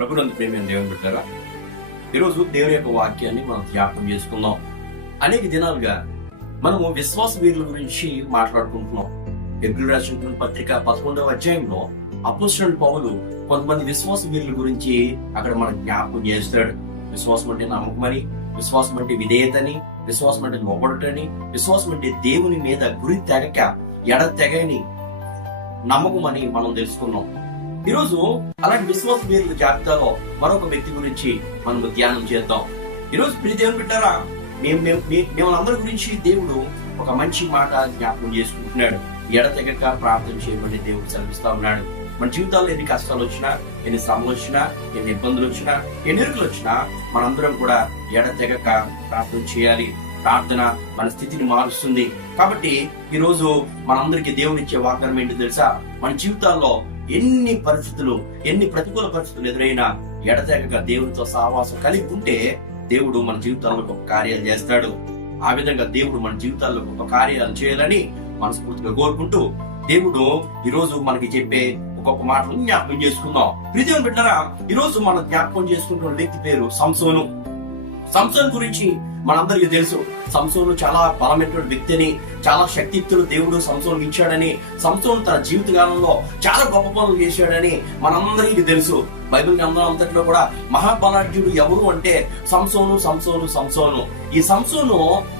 ప్రభునందు ప్రేమ దేవుని బిడ్డలారా, ఈరోజు దేవుని యొక్క వాక్యాన్ని మనం జ్ఞాపకం చేసుకుందాం. అనేక దినాలుగా మనము విశ్వాస వీరుల గురించి మాట్లాడుకుంటున్నాం. హెబ్రీయులకు రాసిన పత్రిక 11వ అధ్యాయంలో అపోస్తలుడైన పౌలు కొంతమంది విశ్వాస వీరుల గురించి అక్కడ మనం జ్ఞాపకం చేస్తాడు. విశ్వాసం అంటే నమ్మకమని, విశ్వాసం అంటే విధేయతని, విశ్వాసం అంటే లోబడటని, విశ్వాసం అంటే దేవుని మీద గురి తెగక ఎడతెగని నమ్మకం అని మనం తెలుసుకున్నాం. ఈరోజు అలాంటి విశ్వాస వీరుల జాబితాలో మరొక వ్యక్తి గురించి మనం ధ్యానం చేద్దాం. ఈరోజు ప్రియ దేవుని బిడ్డలారా, మేము అందరి గురించి దేవుడు ఒక మంచి మాట జ్ఞాపకం చేసుకుంటున్నాడు. ఎడతెగక ప్రార్థన చేయమని దేవుడు సెలవిస్తా ఉన్నాడు. మన జీవితాల్లో ఎన్ని కష్టాలు వచ్చినా, ఎన్ని శ్రమలు వచ్చినా, ఎన్ని ఇబ్బందులు వచ్చినా, ఎన్ని ఇరుకులు వచ్చినా మనందరం కూడా ఎడతెగక ప్రార్థన చేయాలి. ప్రార్థన మన స్థితిని మారుస్తుంది. కాబట్టి ఈరోజు మనందరికీ దేవుడు ఇచ్చే వాగ్దానం ఏంటో తెలుసా? మన జీవితాల్లో ఎన్ని పరిస్థితులు, ఎన్ని ప్రతికూల పరిస్థితులు ఎదురైనా ఎడతెగక దేవునితో సహవాసం కలిగి ఉంటే దేవుడు మన జీవితాల్లో గొప్ప కార్యాలు చేస్తాడు. ఆ విధంగా దేవుడు మన జీవితాల్లో గొప్ప కార్యాలు చేయాలని మనస్ఫూర్తిగా కోరుకుంటూ దేవుడు ఈరోజు మనకి చెప్పే గొప్ప మాటలు జ్ఞాపకం చేసుకుందాం. ప్రియదేవుని బిడ్డలారా, ఈరోజు మనం జ్ఞాపకం చేసుకుంటున్న వ్యక్తి పేరు సంసోను. సంసోను గురించి మనందరికీ తెలుసు. సంసోను చాలా బలమైనటువంటి వ్యక్తి అని, చాలా శక్తియుక్తులు దేవుడు సంసోను ఇచ్చాడని, సంసోను తన జీవిత కాలంలో చాలా గొప్ప పనులు చేశాడని మనందరికీ తెలుసు. బైబిల్ గ్రంథం అంతట్లో కూడా మహాబలాఢ్యుడు ఎవరు అంటే సంసోను, సంసోను, సంసోను. ఈ సంసోను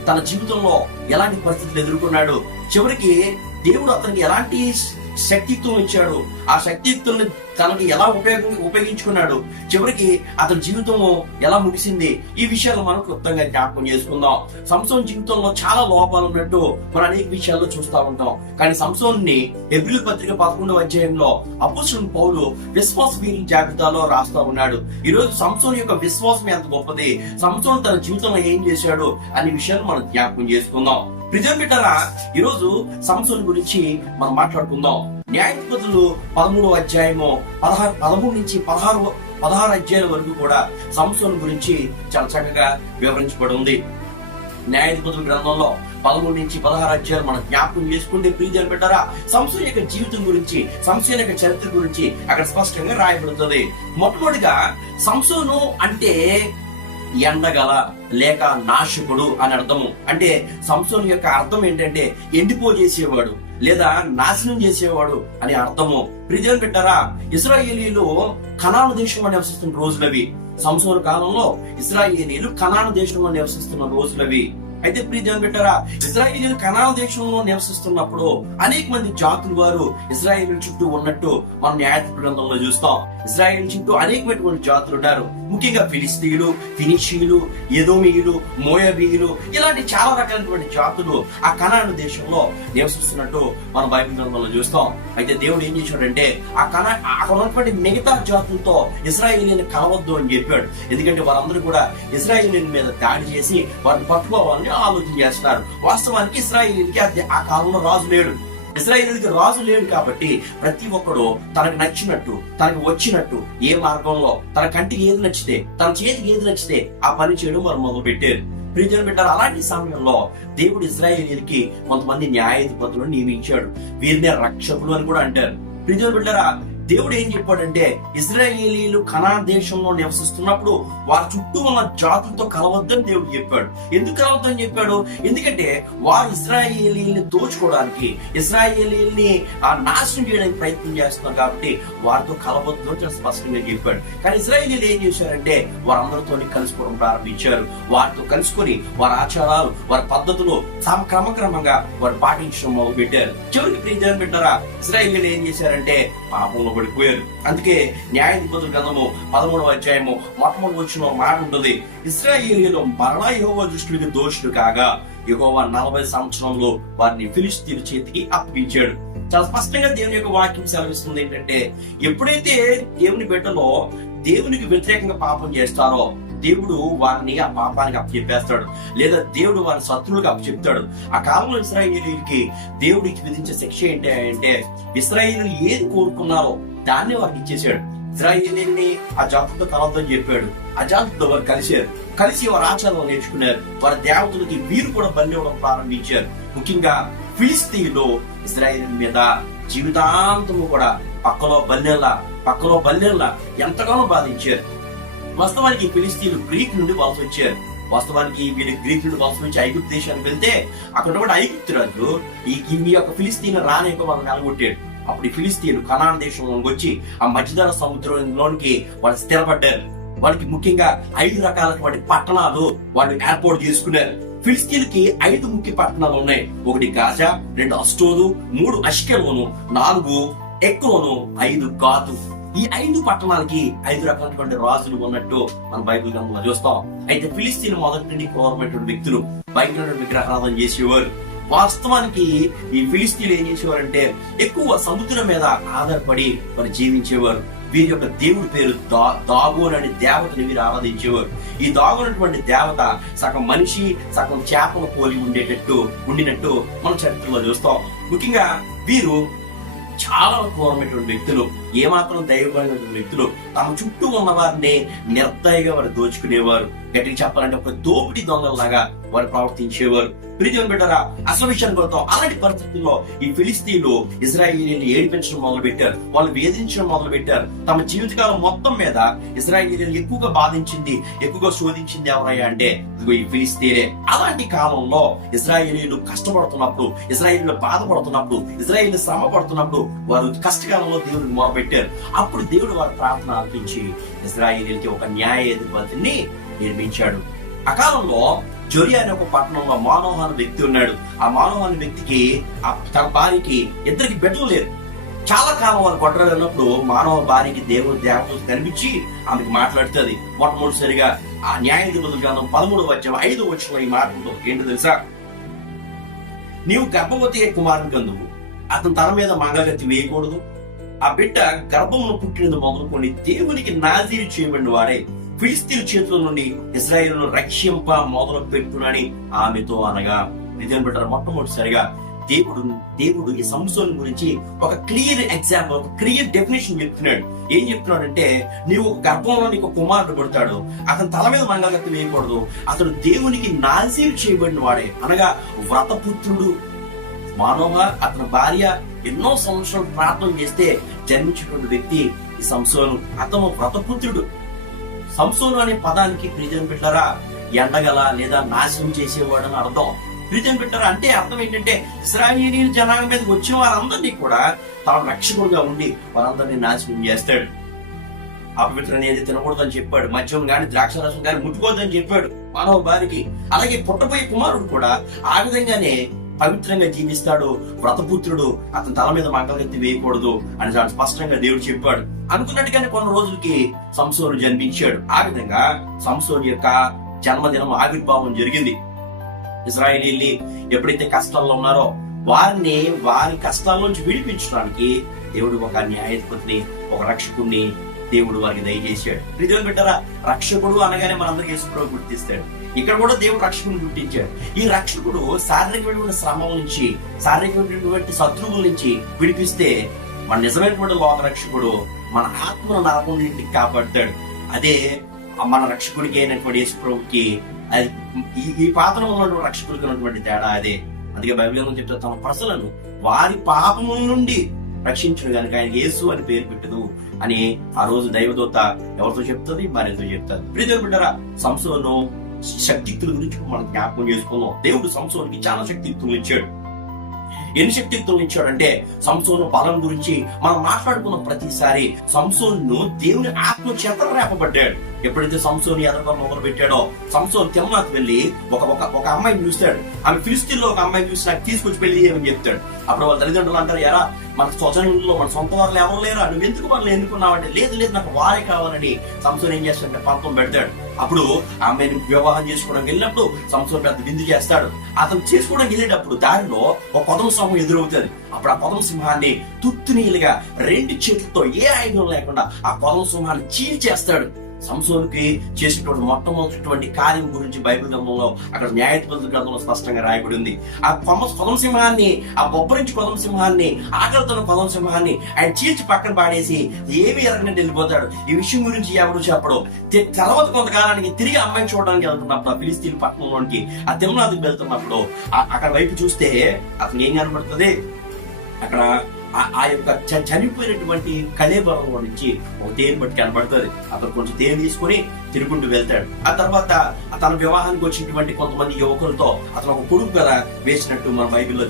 తన జీవితంలో ఎలాంటి పరిస్థితులు ఎదుర్కొన్నాడు, చివరికి దేవుడు అతనికి ఎలాంటి శక్తిత్వం ఇచ్చాడు, ఆ శక్తిత్వాన్ని తనకి ఎలా ఉపయోగించుకున్నాడు, చివరికి అతని జీవితం ఎలా ముగిసింది, ఈ విషయాలు మనం క్లుప్తంగా జ్ఞాపకం చేసుకుందాం. సంసోను జీవితంలో చాలా లోపాలు ఉన్నట్టు మనం అనేక విషయాల్లో చూస్తూ ఉంటాం. కానీ సంసోన్ని హెబ్రీయులకు పత్రిక 11వ అధ్యాయంలో అపోస్తలుడైన పౌలు విశ్వాస వీరుల జాబితాలో రాస్తా ఉన్నాడు. ఈ రోజు సంసోను యొక్క విశ్వాసం ఎంత గొప్పది, సంసోను తన జీవితంలో ఏం చేశాడు అనే విషయాలు మనం జ్ఞాపకం చేసుకుందాం. ప్రియదేవుని బిడ్డలారా, ఈరోజు సంసోను గురించి మనం మాట్లాడుకుందాం. న్యాయాధిపతులు 13వ అధ్యాయము 13 నుంచి 16 అధ్యాయాల వరకు కూడా సంసోను గురించి చాలా చక్కగా వివరించబడి ఉంది. న్యాయాధిపతుల గ్రంథంలో 13 నుంచి 16 అధ్యాయాలు మనం జ్ఞాపకం చేసుకుంటే ప్రియదేవుని బిడ్డలారా, సంసోను యొక్క జీవితం గురించి, సంసోను యొక్క చరిత్ర గురించి అక్కడ స్పష్టంగా రాయబడుతుంది. మొట్టమొదటిగా సంసోను అంటే ఎండగల లేక నాశకుడు అని అర్థము. అంటే సంసోను యొక్క అర్థం ఏంటంటే ఎండిపోజేసేవాడు లేదా నాశనం చేసేవాడు అని అర్థము. ప్రియదేవుని బిడ్డలారా, ఇశ్రాయేలీయులు కనాను దేశంలో నివసిస్తున్న రోజులవి. సంసోను కాలంలో ఇశ్రాయేలీయులు కనాను దేశంలో నివసిస్తున్న రోజులవి. అయితే ప్రియదేవుని బిడ్డలారా, ఇశ్రాయేలీయులు కనాను దేశంలో నివసిస్తున్నప్పుడు అనేక మంది జాతుల వారు ఇశ్రాయేలీయుల చుట్టూ ఉన్నట్టు మనం న్యాయాధిపతుల గ్రంథంలో చూస్తాం. ఇశ్రాయేల్ చుట్టూ అనేకమైనటువంటి జాతులు ఉన్నారు. ముఖ్యంగా ఫిలిస్తీయులు, ఫినిషీయులు, ఎదోమీయులు, మోయాబీయులు, ఇలాంటి చాలా రకాలైనటువంటి జాతులు ఆ కనాను దేశంలో నివసిస్తున్నట్టు మనం బైబిల్ గ్రంథంలో చూస్తాం. అయితే దేవుడు ఏం చేశాడంటే అక్కడ ఉన్నటువంటి మిగతా జాతులతో ఇశ్రాయేలీయులను కలవద్దు అని చెప్పాడు. ఎందుకంటే వారందరూ కూడా ఇశ్రాయేలీయుల మీద దాడి చేసి వారిని పట్టుకోవాలని ఆలోచన చేస్తున్నారు. వాస్తవానికి ఇశ్రాయేలీయులకి ఆ కాలంలో రాజు లేడు. ఇశ్రాయేలీయులకి రాజు లేడు కాబట్టి ప్రతి ఒక్కడు తనకు నచ్చినట్టు, తనకు వచ్చినట్టు, ఏ మార్గంలో తన కంటికి ఏది నచ్చితే, తన చేతికి ఏది నచ్చితే ఆ పని చేయడం వారు మొదలు పెట్టారు. ప్రియదేవుని బిడ్డలారా, అలాంటి సమయంలో దేవుడు ఇశ్రాయేలీయులకి కొంతమంది న్యాయాధిపతులను నియమించాడు. వీరిని రక్షకులు అని కూడా అంటారు. ప్రియదేవుని బిడ్డలారా, దేవుడు ఏం చెప్పాడంటే ఇశ్రాయేలీయులు కనాను దేశంలో నివసిస్తున్నప్పుడు వారి చుట్టూ ఉన్న జాతులతో కలవద్దని దేవుడు చెప్పాడు. ఎందుకు కలవద్దని చెప్పాడు? ఎందుకంటే వారు ఇశ్రాయేలీయుల్ని దోచుకోవడానికి, ఇశ్రాయేలీయుల్ని నాశనం చేయడానికి ప్రయత్నం చేస్తున్నారు కాబట్టి వారితో కలవద్దు అని స్పష్టంగా చెప్పాడు. కానీ ఇశ్రాయేలీయులు ఏం చేశారంటే వారందరితో కలుసుకోవడం ప్రారంభించారు. వారితో కలుసుకొని వారి ఆచారాలు, వారి పద్ధతులు క్రమక్రమంగా వారు పాటించడం మొదలు పెట్టారు. చివరికి ప్రియదేవుని బిడ్డలారా, ఇశ్రాయేలీయులు ఏం చేశారంటే పాపంలో పడిపోయారు. అందుకే న్యాయాధిపతుల గ్రంథము 13వ అధ్యాయము మొట్టమొదటి వచ్చిన మాట ఉంటుంది, ఇశ్రాయేలీయులు మరలా యెహోవా దృష్టికి దోషులు కాగా యెహోవా 40 సంవత్సరంలో వారిని ఫిలిష్తీయుల చేతికి అప్పగించాడు. చాలా స్పష్టంగా దేవుని యొక్క వాక్యం సెలవిస్తుంది ఏంటంటే ఎప్పుడైతే దేవుని బిడ్డలో దేవునికి వ్యతిరేకంగా పాపం చేస్తారో దేవుడు వారిని ఆ పాపానికి అప్పచెప్పేస్తాడు, లేదా దేవుడు వారి శత్రువులకు అప్పచెప్తాడు. ఆ కాలంలో ఇశ్రాయేలీయులకి దేవుడికి విధించే శిక్ష ఏంటి అంటే ఇశ్రాయేలీయులు ఏది కోరుకున్నారో దాన్ని వారికి ఇచ్చేసాడు. ఇశ్రాయేలీయుల్ని ఆ జాతులతో కలవద్దని చెప్పాడు. ఆ జాతులతో వారు కలిసి వారి ఆచారాలు నేర్చుకున్నారు. వారి దేవతలకి వీరు కూడా బలి ఇవ్వడం ప్రారంభించారు. ముఖ్యంగా ఫిలిస్తీయులు ఇశ్రాయేలీయుల మీద జీవితాంతము కూడా పక్కలో బల్లెల్లా పక్కలో బల్లెల్లా ఎంతగానో బాధించారు. వాస్తవానికి ఫిలిస్తీన్లు గ్రీక్ నుండి వలస వచ్చారు. వాస్తవానికి వీళ్ళు గ్రీక్ నుండి వలస వచ్చి ఐగుప్తు దేశానికి వెళ్తే అక్కడ కూడా ఐగుప్తు రాజు ఈ యొక్క ఫిలిస్తీన్ రానేక వాళ్ళని నెలగొట్టాడు. అప్పుడు ఈ ఫిలిస్తీన్లు కనాన్ దేశంలోకి వచ్చి ఆ మధ్యధర సముద్రంలోనికి వాళ్ళు స్థిరపడ్డారు. వాళ్ళకి ముఖ్యంగా 5 రకాలటువంటి పట్టణాలు వాళ్ళు ఏర్పాటు చేసుకున్నారు. ఫిలిస్తీన్లకి 5 ముఖ్య పట్టణాలు ఉన్నాయి. 1 గాజా, 2 అష్టోదు, 3 అష్కెలోను, 4 ఎక్రోను, 5 గాతు. ఈ 5 పట్టణాలకి 5 రకాలైనటువంటి రాజులు ఉన్నట్టు మన బైబిల్ గ్రంథంలో చూస్తాం. అయితే ఫిలిస్తీన్ మొదటి నుండి క్రూరమైనటువంటి వ్యక్తులు, భయంకరమైన విగ్రహారాధన చేసేవారు. వాస్తవానికి ఈ ఫిలిస్తీన్లు ఏం చేసేవారంటే ఎక్కువ సముద్రం మీద ఆధారపడి వారు జీవించేవారు. వీరి యొక్క దేవుడి పేరు దాగోన్ అనే దేవతని వీరు ఆరాధించేవారు. ఈ దాగోనటువంటి దేవత సగం మనిషి సగం చేపల పోలి ఉండినట్టు మన చరిత్రలో చూస్తాం. ముఖ్యంగా వీరు చాలా క్రూరమైనటువంటి వ్యక్తులు, ఏమాత్రం దైవమైనటువంటి వ్యక్తులు. తమ చుట్టూ ఉన్న వారిని నిర్దయగా వారు దోచుకునేవారు. గట్టిగా చెప్పాలంటే ఒక దోపిడీ దొంగలలాగా వారు ప్రవర్తించేవారు. ప్రియమైన బిడ్డలారా, అసలు విషయానికి వద్దాం. అలాంటి పరిస్థితుల్లో ఈ ఫిలిస్తీన్లు ఇజ్రాయేలీని ఏడిపించడం మొదలు పెట్టారు, వాళ్ళు వేధించడం మొదలు పెట్టారు. తమ జీవితకాలం మొత్తం మీద ఇజ్రాయేలీని ఎక్కువగా బాధించింది, ఎక్కువగా శోధించింది ఎవరయ్యా అంటే ఈ ఫిలిస్తీనే. అలాంటి కాలంలో ఇజ్రాయేలీలు కష్టపడుతున్నప్పుడు, ఇజ్రాయేలీలు బాధపడుతున్నప్పుడు, ఇజ్రాయేలీలు శ్రమ పడుతున్నప్పుడు వారు కష్టకాలంలో దేవుడికి మొదలుపెట్టారు. అప్పుడు దేవుడు వారి ప్రార్థన ఆలకించి ఇజ్రాయేలీలకి ఒక న్యాయాధిపతిని నిర్మించాడు. ఆ కాలంలో జొరియా అనే ఒక పట్టణంలో మానోహ అనే వ్యక్తి ఉన్నాడు. ఆ మానోహ అనే వ్యక్తికి తన భార్యకి 2 బిడ్డలు లేరు. చాలా కాలం వాళ్ళు గొడ్రాలు ఉన్నప్పుడు మానవ భార్యకి దేవత కనిపించి ఆమెకి మాట్లాడుతుంది. మొట్టమొదటిసారిగా ఆ న్యాయాధిపతుల గ్రంథం 13వ అధ్యాయం 5వ వచనంలో ఈ మాట ఉంటుంది. ఏంటో తెలుసా? నీవు గర్భవతి కుమారుని కందువు, అతని తల మీద మంగళగత్తి వేయకూడదు. ఆ బిడ్డ గర్భమును పుట్టినది మొదలుకొని దేవునికి నాజీరు చేయబడిన వాడే ఫిలిస్తీన్ చేతుల నుండి ఇశ్రాయేలును రక్షింప మొదలు పెట్టునని ఆమెతో అనగా, నిజం బిడ్డ మొట్టమొదటిసారిగా దేవుడు ఈ సంసోను గురించి ఒక క్లియర్ ఎగ్జాంపుల్, ఒక క్లియర్ డెఫినేషన్ చెప్తున్నాడు. ఏం చెప్తున్నాడంటే, నీవు ఒక గర్భంలో నీకు కుమారుడు పుడతాడు, అతని తల మీద మంగళగత్తి వేయకూడదు, అతడు దేవునికి నాజీరు చేయబడిన వాడే, అనగా వ్రతపుత్రుడు. మానవ అతని భార్య ఎన్నో సంవత్సరాలు ప్రార్థన చేస్తే జన్మించినటువంటి వ్యక్తి ఈ సంసోను. అతను వ్రతపుత్రుడు. సంసోను అనే పదానికి ప్రియజన్ బిడ్డలారా ఎండగల లేదా నాశనం చేసేవాడు అని అర్థం. ప్రియజన్ బిడ్డలారా అంటే అర్థం ఏంటంటే ఇశ్రాయేలీయుల జనాంగం మీదకి వచ్చిన వారందరినీ కూడా తాను రక్షకుడుగా ఉండి వారందరినీ నాశనం చేస్తాడు. అపవిత్రం ఏది తినకూడదని చెప్పాడు, మద్యం గాని ద్రాక్షరసం గాని ముట్టుకోవద్దని చెప్పాడు మానవ భార్యకి. అలాగే పుట్టబోయే కుమారుడు కూడా ఆ విధంగానే పవిత్రంగా జీవిస్తాడు, వ్రతపుత్రుడు, అతని తల మీద మంగళగత్తి వేయకూడదు అని చాలా స్పష్టంగా దేవుడు చెప్పాడు. అనుకున్నట్టుగానే కొన్ని రోజులకి సంసోను జన్మించాడు. ఆ విధంగా సంసోను యొక్క జన్మదినం ఆవిర్భావం జరిగింది. ఇశ్రాయేలీయుల్ని ఎప్పుడైతే కష్టాల్లో ఉన్నారో వారి కష్టాల నుంచి విడిపించడానికి దేవుడు ఒక న్యాయాధిపతిని, ఒక రక్షకుడిని దేవుడు వారికి దయచేశాడు. ప్రియమైన బిడ్డలారా, రక్షకుడు అనగానే మనందరికీ యేసుప్రభువు గుర్తిస్తాడు. ఇక్కడ కూడా దేవుడు రక్షకుడిని గుర్తించాడు. ఈ రక్షకుడు శారీరకమైనటువంటి శ్రమల నుంచి, శారీరకమైనటువంటి శత్రువుల నుంచి విడిపిస్తే మన నిజమైనటువంటి లోక రక్షకుడు మన ఆత్మను నరకం నుండి కాపాడుతాడు. అదే మన రక్షకుడికి అయినటువంటి యేసుప్రభువుకి ఈ పాత్రలో ఉన్నటువంటి రక్షకుడికి ఉన్నటువంటి తేడా అదే. అందుకే బైబిల్ చెప్తారు, తమ ప్రజలను వారి పాపముల నుండి రక్షించడు కనుక ఆయన యేసు అని పేరు పెట్టదు అని ఆ రోజు దైవదూత ఎవరితో చెప్తుంది, మరెంతో చెప్తారు. ప్రియమైన బిడ్డలారా, సంసోను శక్తియుక్తుల గురించి మనం జ్ఞాపకం చేసుకున్నాం. దేవుడు సంసోనుకి చాలా శక్తియుక్తులు ఇచ్చాడు. ఎన్ని శక్తియుక్తులు ఇచ్చాడంటే, సంసోను బలం గురించి మనం మాట్లాడుకున్న ప్రతిసారి సంసోను దేవుని ఆత్మ చేత రేపబడ్డాడు. ఎప్పుడైతే సంసోను ఎదగడం మొదలు పెట్టాడో, సంసోను తిమ్నాకు వెళ్ళి ఒక అమ్మాయిని చూస్తాడు. ఆమె ఫిలిస్తీన్లో ఒక అమ్మాయిని చూసి నాకు తీసుకొచ్చి పెళ్లి చేయమని చెప్తాడు. అప్పుడు వాళ్ళ తల్లిదండ్రులు అంటారు, ఎరా మన స్వజనంలో మన సొంత వాళ్ళు ఎవరు లేరా, నువ్వు ఎందుకు వాళ్ళు ఎన్నుకున్నావంటే, లేదు నాకు వారే కావాలని సంసోను ఏం చేస్తాడంటే పంతం పెడతాడు. అప్పుడు ఆ అమ్మాయిని వివాహం చేసుకోవడానికి వెళ్ళినప్పుడు సంసోను పెద్ద విందు చేస్తాడు. అతను చేసుకోవడానికి వెళ్ళేటప్పుడు దారిలో ఒక కొదమ సింహం ఎదురవుతుంది. అప్పుడు ఆ కొదమ సింహాన్ని తుత్తునీలుగా 2 చేతులతో ఏ ఆయుధం లేకుండా ఆ కొదమ సింహాన్ని చీల్చేస్తాడు. సంసోనుకి చేసినటువంటి మొట్టమొదటి కార్యం గురించి బైబిల్ గ్రంథంలో అక్కడ న్యాయాధిపతుల గ్రంథంలో స్పష్టంగా రాయబడి ఉంది. ఆ కొదమ సింహాన్ని, ఆ బొబ్బరించి కొదమ సింహాన్ని, ఆకలితో కొదమ సింహాన్ని ఆయన చీల్చి పక్కన పాడేసి ఏమి ఎరగనట్టు వెళ్ళిపోతాడు. ఈ విషయం గురించి ఎవరు చెప్పడు. తర్వాత కొంతకాలానికి తిరిగి అమ్మాయిని చూడడానికి వెళ్తున్నప్పుడు ఆ ఫిలిస్తీన్ పట్టణంలోనికి ఆ తిమ్నాతుకు వెళ్తున్నప్పుడు అక్కడ వైపు చూస్తే అతను ఏం కనబడుతుంది, అక్కడ ఆ యొక్క చనిపోయినటువంటి కళేబరంలో నుంచి ఒక తేనె బట్టి కనబడుతుంది. అతను కొంచెం తేనె తీసుకుని తిరుగుంటూ వెళ్తాడు. ఆ తర్వాత తన వివాహానికి వచ్చినటువంటి కొంతమంది యువకులతో అతను ఒక పొడుగు కథ వేసినట్టు మన బైబిల్లో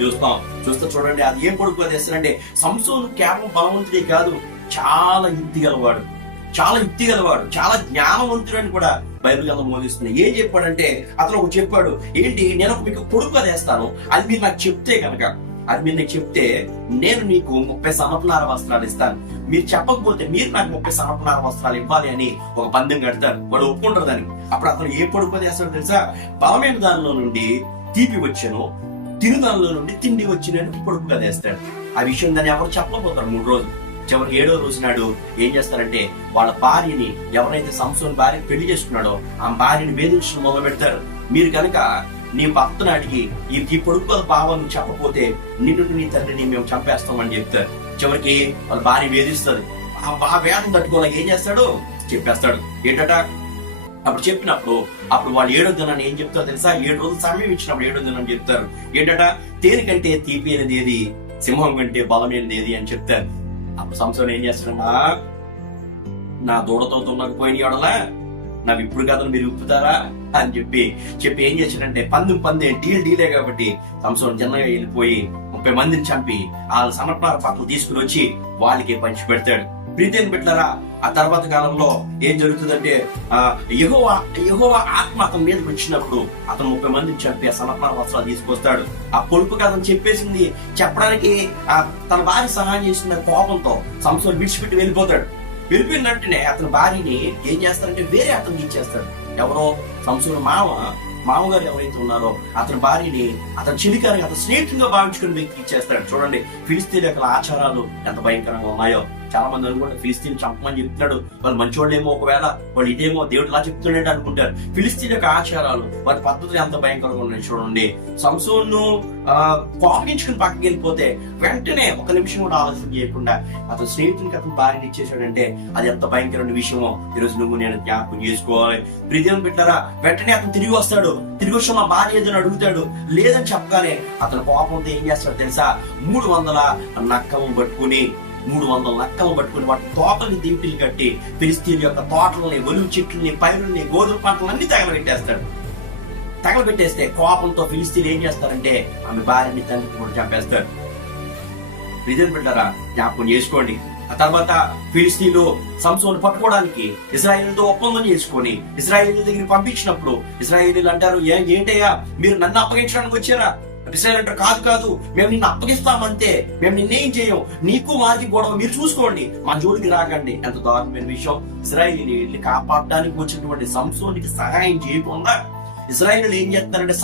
చూస్తే చూడండి, అది ఏం పొడుగు కథ వేస్తాడంటే, సంసోను కేవలం బలవంతుడే కాదు, చాలా యుక్తి గలవాడు, చాలా జ్ఞానవంతుడు అని కూడా బైబిల్ గ్రంథం బోధిస్తుంది. ఏం చెప్పాడంటే, అతను ఒక చెప్పాడు, ఏంటి, నేను మీకు పొడుగు కథ వేస్తాను, అది మీరు నాకు చెప్తే నేను నీకు 30 సన్నపునార వస్త్రాలు ఇస్తాను. మీరు చెప్పకపోతే మీరు నాకు 30 సన్నపునార వస్త్రాలు ఇవ్వాలి అని ఒక పందెం కడతారు. వాడు ఒప్పుకుంటారు. అప్పుడు అతను ఏ పొడుగు కథ వేస్తాడో తెలుసా? బలమైన దానిలో నుండి తీపి వచ్చాను, తిరుదానిలో నుండి తిండి వచ్చినట్టు పొడుగు కథ వేస్తాడు. ఆ విషయం దాన్ని ఎవరు చెప్పకపోతారు 3 రోజులు. చివరికి 7వ రోజు నాడు ఏం చేస్తారంటే, వాళ్ళ భార్యని, ఎవరైతే సంసోను భార్య పెళ్లి చేసుకున్నాడో ఆ భార్యని వేధించడం మొదలు పెడతారు. మీరు కనుక నీ భర్తను అడిగి ఈ పొడుగు భావం చెప్పకపోతే నిన్ను నీ తండ్రిని మేము చంపేస్తామని చెప్తారు. చివరికి వాళ్ళ భార్య వేధిస్తుంది. ఆ వేదం తట్టుకోలేక ఏం చేస్తాడు, చెప్పేస్తాడు. ఏంటట, అప్పుడు చెప్పినప్పుడు వాళ్ళు 7వ దినాన్ని ఏం చెప్తారో తెలుసా? 7 రోజులు సమయం ఇచ్చినప్పుడు 7వ దినాన్ని చెప్తారు. ఏంటట, తేనె కంటే తీపి అనేది ఏది, సింహం కంటే బలమైనది ఏది అని చెప్తారు. అప్పుడు సంసోను ఏం చేస్తాడన్నా, నా దూడతో తున్నకపోయిన ఎడలా నాకు ఇప్పుడు కథను మీరు ఉప్పుతారా అని చెప్పి ఏం చేశాడంటే, పందే డీలే కాబట్టి సంసోను జనంగా వెళ్ళిపోయి 30 మందిని చంపి వాళ్ళ సమర్పణ పట్ల తీసుకుని వచ్చి వాళ్ళకి పంచి పెడతాడు. ప్రీతిని పెట్టారా? ఆ తర్వాత కాలంలో ఏం జరుగుతుందంటే, యెహోవా ఆత్మ అతని మీదకి వచ్చినప్పుడు అతను 30 మందిని చంపి ఆ సమర్పణ వస్త్రాలు తీసుకొస్తాడు. ఆ పొడుపు కథను చెప్పేసింది చెప్పడానికి తన భార్య సహాయం చేసిన కోపంతో సంసోను విడిచిపెట్టి వెళ్ళిపోతాడు. వెళ్ళిపోయిన వెంటనే అతని భార్యని ఏం చేస్తారంటే వేరే అతనికి ఇచ్చేస్తాడు. ఎవరో సంసోను మామగారు ఎవరైతే ఉన్నారో అతని భార్యని అతని చిలికారికి అతను స్నేహితులుగా భావించుకుని వ్యక్తికి ఇచ్చేస్తాడు. చూడండి, ఫిలిస్తీన్ యొక్క ఆచారాలు ఎంత భయంకరంగా ఉన్నాయో. చాలా మంది అనుకుంటారు ఫిలిస్తీన్ చంపమని చెప్తున్నాడు, వాళ్ళు మంచోళ్ళేమో, ఒకవేళ వాళ్ళు ఇదేమో దేవుడు ఇలా చెప్తున్నాడు అనుకుంటారు. ఫిలిస్తీన్ యొక్క ఆచారాలు, వాటి పద్ధతులు ఎంత భయంకరంగా ఉన్నాయి చూడండి. సంసోను కోపించుకుని పక్కకి వెళ్ళిపోతే వెంటనే ఒక నిమిషం కూడా ఆలోచన చేయకుండా అతని స్నేహితునికి అతను భార్యని ఇచ్చేసాడంటే అది ఎంత భయంకరమైన విషయమో ఈరోజు నువ్వు నేను జ్ఞాపకం చేసుకోవాలి. ప్రియదేవుని పెట్టారా? వెంటనే అతను తిరిగి వస్తాడు. తిరిగి వచ్చి మా భార్య ఏదని అడుగుతాడు. లేదని చెప్పగానే అతను కోపంతో ఏం చేస్తాడు తెలుసా? 300 నక్కలను పట్టుకుని వాటి తోటల్ని దింపిలు కట్టి ఫిలిస్తీన్ యొక్క తోటలని, ఒలివ చెట్లని, పైరుల్ని, గోధుమ పంటలన్నీ తగలబెట్టేస్తే కోపంతో ఫిలిస్తీన్ ఏం చేస్తారంటే ఆమె భార్యని, తండ్రిని కూడా చంపేస్తారు. ప్రియదేవుని పెట్టారా? జ్ఞాపకం చేసుకోండి. ఆ తర్వాత ఫిలిస్తీన్లు సంసోను పట్టుకోవడానికి ఇశ్రాయేలుతో ఒప్పందం చేసుకొని ఇశ్రాయేలు దగ్గరికి పంపించినప్పుడు ఇశ్రాయేలీలు అంటారు, ఏంటయ్యా మీరు నన్ను అప్పగించడానికి వచ్చారా? ఇశ్రాయేలు అంటారు, కాదు, మేము నిన్ను అప్పగిస్తామంతే, మేము నిన్నేం చేయం, నీకు మాకి గొడవ, మీరు చూసుకోండి, మా జోలికి రాకండి. ఎంత దారుణమైన విషయం. ఇశ్రాయేలీని కాపాడడానికి వచ్చినటువంటి సంసోనికి సహాయం చేయకుండా ఇశ్రాయేలీలు ఏం చేస్తారంటే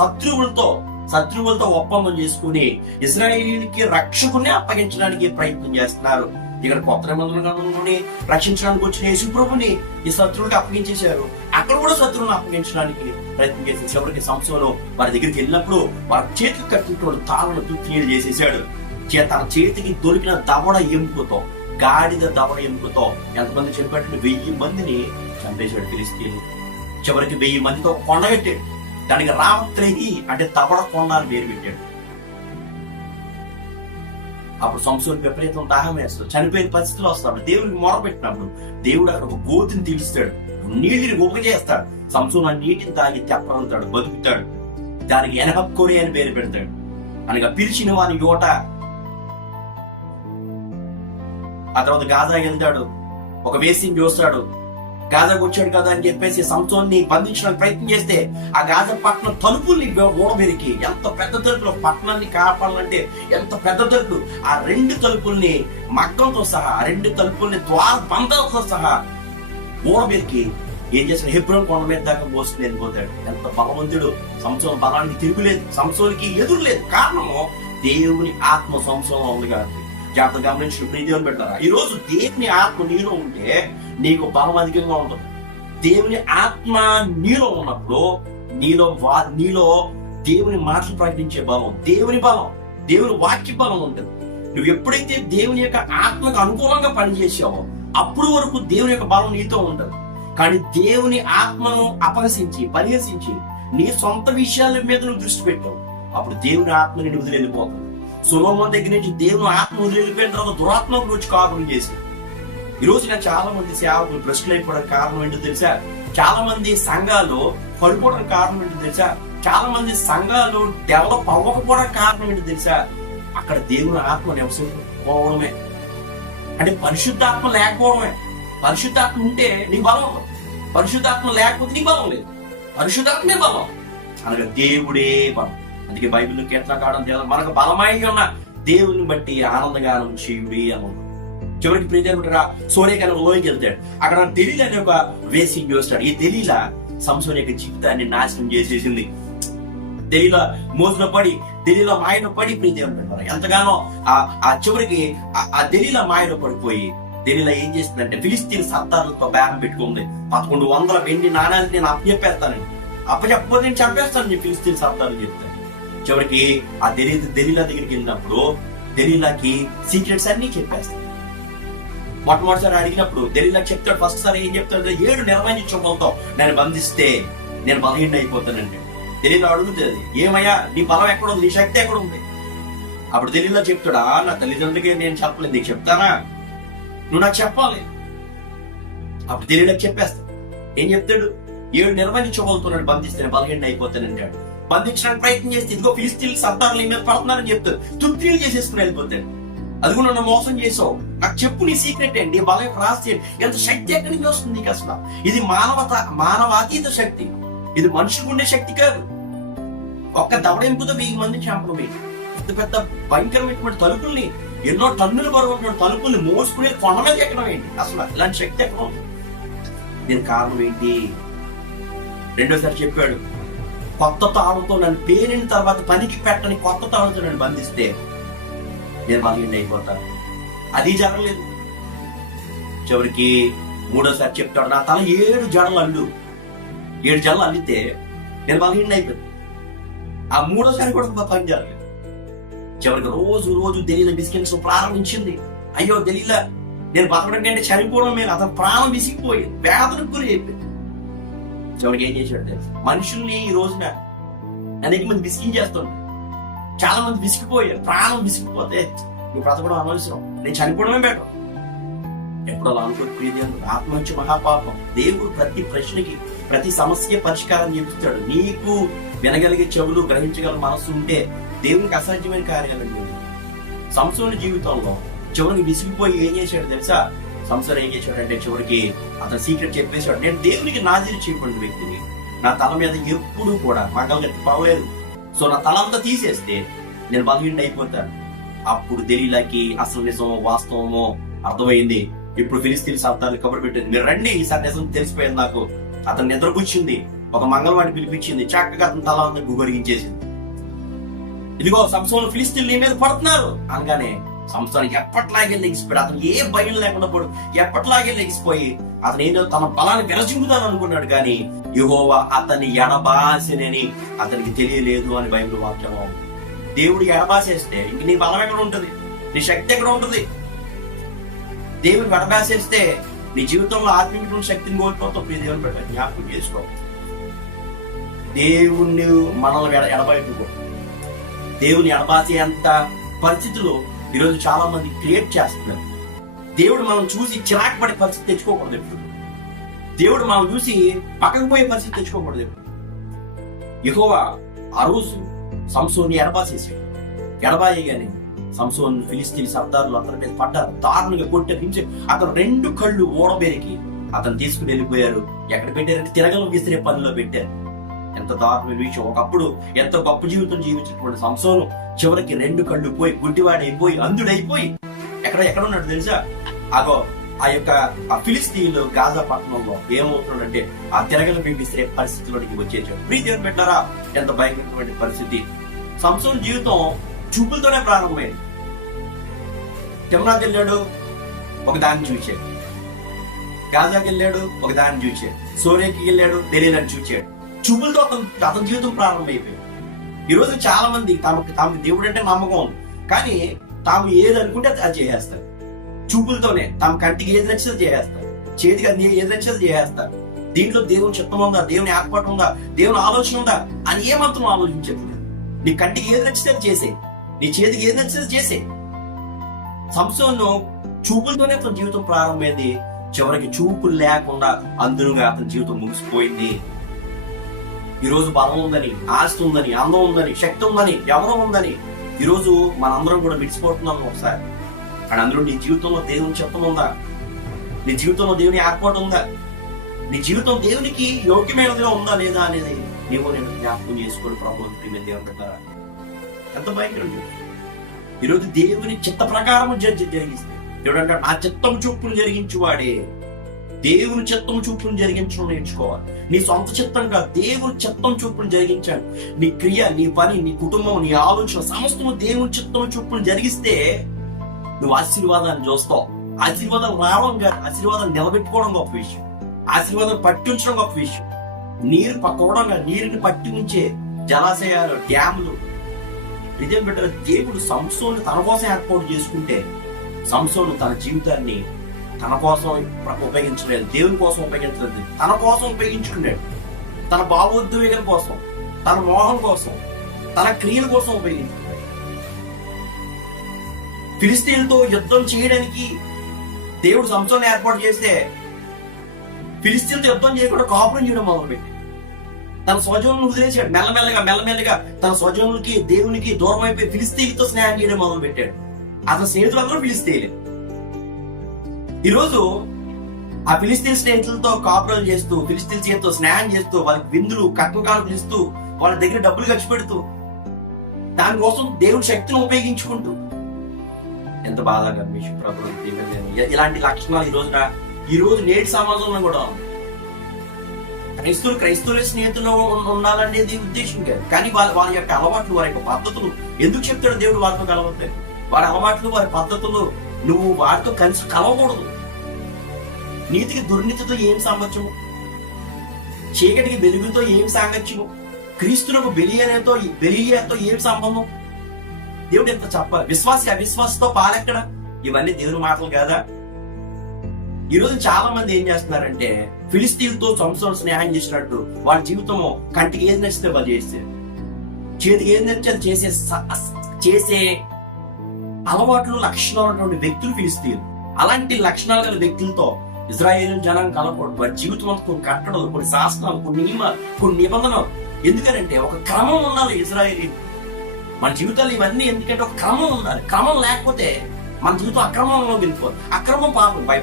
శత్రువులతో ఒప్పందం చేసుకుని ఇశ్రాయేలీకి రక్షకుని అప్పగించడానికి ప్రయత్నం చేస్తున్నారు. ఇక్కడ కొత్త నిబంధనలోని రక్షించడానికి వచ్చిన యేసు ప్రభుని ఈ శత్రువులకు అప్పగించేశారు. అక్కడ కూడా శత్రువులను అప్పగించడానికి ప్రయత్నం చేసి చివరికి సంసోను వారి దగ్గరికి వెళ్ళినప్పుడు వారి చేతికి కట్టినటువంటి తాళను తుత్తినీళ్ళు చేసేసాడు. తన చేతికి దొరికిన దవడ ఎముకతో, గాడిద దవడ ఎముకతో ఎంతమంది చెప్పాడంటే 1000 మందిని చంపేశాడు ఫిలిస్తీన్లు. చివరికి 1000 మందితో కొండ కట్టాడు. దానికి రామత్రేహి అంటే దవడ కొండ అని పేరు పెట్టాడు. అప్పుడు సంసోను విపరీతం దాహం వేస్తాడు, చనిపోయిన పరిస్థితులు వస్తాడు. దేవుడికి మొరపెట్టినప్పుడు దేవుడు అక్కడ ఒక గోతిని తీలుస్తాడు, నీటిని ఉపజేస్తాడు. సంసోను ఆ నీటిని తాగి తెప్పరంతాడు, బతుకుతాడు. దానికి ఎనహక్కోరే అని పేరు పెడతాడు, అనగా పిలిచిన వాని యోట. ఆ తర్వాత గాజా వెళ్తాడు, ఒక వేసిని చూస్తాడు. గాజాకు వచ్చాడు కదా అని చెప్పేసి సంసోన్ని బంధించడానికి ప్రయత్నం చేస్తే ఆ గాజా పట్టణం తలుపుల్ని ఊడబెరికి, ఎంత పెద్ద తలుపులు, పట్టణాన్ని కాపాడాలంటే ఎంత పెద్ద తలుపులు, ఆ 2 తలుపుల్ని మగ్గంతో సహా, ఆ 2 తలుపుల్ని ద్వార బంధాలతో సహా ఊడబెరికి ఏం చేసిన హెబ్రోను కొండ మీద దాకా మోసుకుని వెళ్ళిపోతాడు. ఎంత బలవంతుడు! సంసోను బలానికి తిరుగులేదు, సంసోనికి ఎదురులేదు. కారణము దేవుని ఆత్మ సంసోనంలో ఉంది కాబట్టి. జాగ్రత్త గమనించిన ప్రియదేవుని పెట్టారా? ఈ రోజు దేవుని ఆత్మ నీలో ఉంటే నీకు బలం అధికంగా ఉంటుంది. దేవుని ఆత్మ నీలో ఉన్నప్పుడు నీలో దేవుని మాటలు ప్రకటించే బలం, దేవుని బలం, దేవుని వాక్య బలం ఉంటుంది. నువ్వు ఎప్పుడైతే దేవుని యొక్క ఆత్మకు అనుకూలంగా పనిచేసావో అప్పుడు వరకు దేవుని యొక్క బలం నీతో ఉంటుంది. కానీ దేవుని ఆత్మను పరిహసించి నీ సొంత విషయాల మీద నువ్వు దృష్టి పెట్టావు, అప్పుడు దేవుని ఆత్మని నువ్వు వెళ్ళిపోతావు. సొలొమోను దగ్గర నుంచి దేవుని ఆత్మ వదిలిపోయిన తర్వాత దురాత్మకు వచ్చి కాపురం చేసి ఈ రోజున చాలా మంది సేవకులు భ్రష్టులు అయిపోవడానికి కారణం ఏంటో తెలుసా? చాలా మంది సంఘాలు పడిపోవడానికి కారణం ఏంటో తెలుసా? చాలా మంది సంఘాలు డెవలప్ అవ్వకపోవడానికి కారణం ఏంటో తెలుసా? అక్కడ దేవుని ఆత్మ నివసించకపోవడమే, అంటే పరిశుద్ధాత్మ లేకపోవడమే. పరిశుద్ధాత్మ ఉంటే నీ బలం, పరిశుద్ధాత్మ లేకపోతే నీ బలం లేదు. పరిశుద్ధాత్మే బలం, అనగా దేవుడే బలం. అందుకే బైబిల్ కీర్తనకారుడు దేవుడు మనకు బలమై ఉన్న దేవుని బట్టి ఆనందగానం చేయుడి అని. చివరికి ప్రియదేవుడు సోరేకన లోయకి వెళ్తాడు. అక్కడ దెలీలా అనే ఒక వేసి చూస్తాడు. ఈ దెలీలా సంసోను యొక్క జీవితాన్ని నాశనం చేసేసింది. దెలీలా మోజులో పడి, దెలీలా మాయలో పడి ప్రియదేవుడు ఎంతగానో ఆ చివరికి ఆ దెలీలా మాయలో పడిపోయి దెలీలా ఏం చేస్తుందంటే ఫిలిస్తీన్ సర్దారులతో బేరం పెట్టుకుంది. 1100 వెండి నాణాలు నేను అప్పచెప్పేస్తానండి, అప్పచెప్పకపోతే నేను చంపేస్తానని ఫిలిస్తీన్ సర్దారులు చెప్తాను. చివరికి ఆ దెలీలా దగ్గరికి వెళ్ళినప్పుడు దెలీలాకి సీక్రెట్స్ అన్ని చెప్పేస్తాను. మొట్టమొదటిసారి అడిగినప్పుడు దెలీలా చెప్తాడు. ఫస్ట్ సారి ఏం చెప్తాడు? 7 నిర్వహించుకోగలుగుతాం, నేను బంధిస్తే నేను బలహీన అయిపోతానండి. దెలీలా అడుగుతుంది, ఏమయ్యా నీ బలం ఎక్కడ ఉంది, నీ శక్తి ఎక్కడ ఉంది? అప్పుడు దెలీలా చెప్తాడా, నా తల్లిదండ్రులకి నేను చెప్పలేదు, నీకు చెప్తానా, నువ్వు నాకు చెప్పాలి. అప్పుడు దెలీలా చెప్పేస్తాడు. ఏం చెప్తాడు? 7 నిర్వహించుకోగలుగుతున్నాడు, బంధిస్తే బలహీన అయిపోతానంటాడు. బంధించడానికి ప్రయత్నం చేస్తే ఇదిగో ఫిలిస్తీన్ సర్దారులు మీద పడుతున్నారని చెప్తాడు. తృప్తిని చేసేసుకుని వెళ్ళిపోతాడు. అది కూడా నన్ను మోసం చేసావు, నాకు చెప్పు నీ సీక్రెట్ ఏంటి, బలం యొక్క రహస్యం, ఎంత శక్తి ఎక్కడి నుంచి వస్తుంది నీకు అసలు? ఇది మానవాతీత శక్తి, ఇది మనుషులకు ఉండే శక్తి కాదు. ఒక్క దవడెంపుతో 1000 మంది చంపడమే. పెద్ద పెద్ద భయంకరమైనటువంటి తలుపుల్ని, ఎన్నో టన్నుల బరువు తలుపుల్ని మోసుకునే కొండ మీద ఎక్కడం ఏంటి? అసలు ఇలాంటి శక్తి ఎక్కడ ఉంది? దీనికి కారణం ఏంటి? రెండోసారి చెప్పాడు, కొత్త తాడుతో నన్ను పేరిన తర్వాత పనికి పెట్టని కొత్త తాడుతో నన్ను బంధిస్తే నేను బలహీన అయిపోతాను. అది జరగలేదు. చివరికి మూడోసారి చెప్తాడు, నా తల 7 జడలు అల్లు, 7 జడలు అల్లితే నేను బలహీన అయిపోయాను. ఆ మూడోసారి కూడా పని జరగలేదు. చివరికి రోజు దెలీలా బిస్కెట్స్ ప్రారంభించింది. అయ్యో దెలీలా, నేను బతకడం కంటే చనిపోవడం మీద అతను ప్రాణం విసిగిపోయింది, వేదనకు గురి అయిపోయింది. చివరికి ఏం చేశాడు? మనుషుల్ని ఈ రోజున అనేక మంది విసిగించేస్తుంటారు. చాలా మంది విసిగిపోయారు. ప్రాణం విసిగిపోతే నువ్వు బ్రతకడం అనవసరం, నేను చనిపోవడమే బెటర్. ఎప్పుడు అలా అనుకో ప్రియదేవుడు, ఆత్మహత్య మహాపాపం. దేవుడు ప్రతి ప్రశ్నకి, ప్రతి సమస్య పరిష్కారం చేపిస్తాడు. నీకు వినగలిగే చెవులు, గ్రహించగల మనస్సు ఉంటే దేవునికి అసాధ్యమైన కార్యాలు. సంసోను జీవితంలో చివరికి విసిగిపోయి ఏం చేశాడు తెలుసా? సంసోను ఏం చేశాడంటే చివరికి అతను సీక్రెట్ చెప్పేశాడు, నేను దేవునికి నాజీరు చేయబడిన వ్యక్తిని, నా తల మీద ఎప్పుడు కూడా మంగళగత్తి పవలేదు, సో నా తలంతా తీసేస్తే నేను బలహీన అయిపోతాను. అప్పుడు దెలీలాకి అసలు నిజమో వాస్తవమో అర్థమైంది. ఇప్పుడు ఫిలిస్తీన్ సర్దారులు కబురు పెట్టింది, మీరు రండి, ఈసారి నిజం తెలిసిపోయింది నాకు. అతను నిద్రపుచ్చింది, ఒక మంగళవాడిని పిలిపించింది, చక్కగా అతని తల అంతా గుబరిగించేసింది. ఇదిగో సంసోను ఫిలిస్తీన్లు నీ మీద పడుతున్నారు అనగానే సంసోను ఎప్పట్లాగే లెగిసిపోయాడు. అతను ఏ భయం లేకుండా పోడు, ఎప్పట్లాగే లెగిసిపోయి అతను ఏదో తన బలాన్ని విరచింపుతాను అనుకున్నాడు. కానీ యెహోవా అతన్ని ఎడబాసినని అతనికి తెలియలేదు అని బైబిల్ వాక్యం. దేవుడు ఎడబాసేస్తే ఇంక నీ బలం ఎక్కడ ఉంటుంది, నీ శక్తి ఎక్కడ ఉంటుంది? దేవుని ఎడబాసేస్తే నీ జీవితంలో ఆత్మీయ శక్తిని కోల్పోతావు. మీ దేవుని పెట్ట జ్ఞాపకం చేసుకో. దేవుణ్ణి మనల్ని ఎడబాయిపో. దేవుని ఎడబాసే అంత పరిస్థితులు ఈరోజు చాలా మంది క్రియేట్ చేస్తున్నారు. దేవుడు మనం చూసి చిరాకు పడే పరిస్థితి తెచ్చుకోకూడదు. ఎప్పుడు దేవుడు మనం చూసి పక్కకు పోయే పరిస్థితి తెచ్చుకోకూడదు. ఎప్పుడు యెహోవా ఆ రోజు సంసోన్ని ఎడబాసేసాడు. ఎడబాయగానే సంసోన్ ఫిలిస్తీన్ సర్దారులు అతని మీద పడ్డారు, దారుణంగా కొట్టారు, హింస. అతను 2 కళ్ళు ఊడబెరికి అతను తీసుకుని వెళ్ళిపోయారు. ఎక్కడ పెట్టారంటే తిరగలు విసిరే పనిలో పెట్టారు. ఎంత దారుణమైన విషయం. ఒకప్పుడు ఎంతో గొప్ప జీవితం జీవించినటువంటి సంసోను చివరికి 2 కళ్ళు పోయి, గుడ్డివాడైపోయి, అంధుడైపోయి ఎక్కడ ఉన్నాడు తెలుసా? అగో ఆ యొక్క ఫిలిస్తీన్లు గాజా పట్టణంలో ఏమవుతున్నాడంటే ఆ తిరగలు విసిరే పరిస్థితిలోనికి వచ్చేసాడు. ప్రీతి పెట్టారా, ఎంత భయంకరమైన పరిస్థితి. సంసోను జీవితం చూపులతోనే ప్రారంభమైంది. తిమ్నాకి వెళ్ళాడు, ఒక దాన్ని చూచాడు. గాజాకి వెళ్ళాడు, ఒక దాన్ని చూచాడు. సోరేకి వెళ్ళాడు, దెలీలాని చూచాడు. చూపులతో అతని జీవితం ప్రారంభమైపోయింది. ఈ రోజు చాలా మంది తమకు దేవుడు అంటే నమ్మకం ఉంది, కానీ తాము ఏది అనుకుంటే అది చేసేస్తారు. చూపులతోనే తమ కంటికి ఏది నచ్చితే చేసేస్తారు, చేతికి ఏది నచ్చితే చేసేస్తారు. దీంట్లో దేవుని చిత్తం ఉందా, దేవుని ఏర్పాటు ఉందా, దేవుని ఆలోచన ఉందా అని ఏమాత్రం ఆలోచించట్లేదు. నీ కంటికి ఏది నచ్చితే అది చేసే, నీ చేతికి ఏది నచ్చింది చేసే. సంసోను చూపులతోనే అతని జీవితం ప్రారంభమైంది, చివరికి చూపులు లేకుండా అందులోగా అతని జీవితం ముగిసిపోయింది. ఈరోజు బలం ఉందని, ఆస్తి ఉందని, అందం ఉందని, శక్తి ఉందని, ఎవరో ఉందని ఈరోజు మనందరం కూడా విడిచిపోతున్నాం ఒకసారి. కానీ అందులో నీ జీవితంలో దేవుని చిత్తం ఉందా? నీ జీవితంలో దేవుని ఏర్పాటు ఉందా? నీ జీవితం దేవునికి యోగ్యమైనదిగా ఉందా లేదా అనేది నీవు నేను జ్ఞాపకం చేసుకొని ప్రభుత్వం దేవుని పెట్టారా? ఎంత భయంకరం. ఈరోజు దేవుని చిత్త ప్రకారం జరిగిస్తే దేవుడు అంటాడు, నా చిత్తం చూపును జరిగించువాడే. దేవుని చిత్తం చూపును జరిగించడం నేర్చుకోవాలి. నీ సొంత చిత్తంగా దేవుని చిత్తం చూపును జరిగించాడు. నీ క్రియ, నీ పని, నీ కుటుంబం, నీ ఆలోచన సమస్తము దేవుని చిత్తం చూపును జరిగిస్తే నువ్వు ఆశీర్వాదాన్ని చూస్తావు. ఆశీర్వాదం రావడం కాదు, ఆశీర్వాదం నిలబెట్టుకోవడం గొప్ప విషయం. ఆశీర్వాదం పట్టి ఉంచడం గొప్ప విషయం. నీరు పట్టుకోవడం, నీరుని పట్టి ఉంచే జలాశయాలు, డ్యాములు. నిజం బిడ్డ, దేవుడు సంసోను తన కోసం ఏర్పాటు చేసుకుంటే సంసోను తన జీవితాన్ని తన కోసం ఉపయోగించలేదు, దేవుని కోసం ఉపయోగించలేదు, తన కోసం ఉపయోగించుకున్నాడు. తన భావోద్వేగం కోసం, తన మోహం కోసం, తన క్రియల కోసం ఉపయోగించుకున్నాడు. ఫిలిస్తీన్లతో యుద్ధం చేయడానికి దేవుడు సంసోను ఏర్పాటు చేస్తే ఫిలిస్తీన్లతో యుద్ధం చేయకుండా కాపురం చేయడం మొదలుపెట్టి తన స్వజనులను వదిలేశాడు. మెల్లమెల్లగా తన స్వజనులకి దేవునికి దూరం అయిపోయి ఫిలిస్తీన్లతో స్నేహం చేయడం మొదలు పెట్టాడు. అతని స్నేహితులందరూ ఫిలిస్తీన్లే. ఈరోజు ఆ ఫిలిస్తీన్ స్నేహితులతో కాపురం చేస్తూ, ఫిలిస్తీన్ చేతితో స్నేహం చేస్తూ, వాళ్ళకి విందులు కట్నకాలు ఇస్తూ, వాళ్ళ దగ్గర డబ్బులు ఖర్చు పెడుతూ, దానికోసం దేవుడి శక్తిని ఉపయోగించుకుంటూ, ఎంత బాధగా ఇలాంటి లక్షణాలు ఈ రోజు నేటి సమాజంలో కూడా క్రైస్తవుల స్నేహితులు ఉండాలనేది ఉద్దేశం కాదు. కానీ వాళ్ళ యొక్క అలవాట్లు, వారి యొక్క పద్ధతులు ఎందుకు చెప్తాడు దేవుడు వారితో కలవద్దు? వారి అలవాట్లు, వారి పద్ధతులు నువ్వు వారితో కలిసి కలవకూడదు. నీతికి దుర్నీతితో ఏం సామర్థ్యము? చీకటికి వెలుగుతో ఏం సాంగత్యము? క్రీస్తునకు బెలియాతో ఏం సంబంధం? దేవుడు ఎంత చెప్పాలి? విశ్వాసి అవిశ్వాసతో పాలెక్కడ? ఇవన్నీ దేవుని మాటలు కాదా? ఈరోజు చాలా మంది ఏం చేస్తున్నారంటే ఫిలిస్తీన్లతో సంసోను స్నేహం చేసినట్టు వాళ్ళ జీవితము కంటికి ఏది నచ్చితే వాళ్ళు చేస్తే, చేతికి ఏది నచ్చితే చేసే అలవాట్లు, లక్షణాలు ఉన్నటువంటి వ్యక్తులు ఫిలిస్తీన్లు. అలాంటి లక్షణాలు గల వ్యక్తులతో ఇజ్రాయేల్ జనం కలపకూడదు. వారి జీవితం అంతా కొన్ని కట్టడలు, కొన్ని శాసనాలు, కొన్ని నియమాలు, కొన్ని నిబంధనలు. ఎందుకంటే ఒక క్రమం ఉండాలి. ఇజ్రాయేలీ మన జీవితాలు ఇవన్నీ ఎందుకంటే ఒక క్రమం ఉండాలి. క్రమం లేకపోతే మన జీవితం అక్రమంలో వెళ్ళిపోదు. అక్రమం పాపం బయట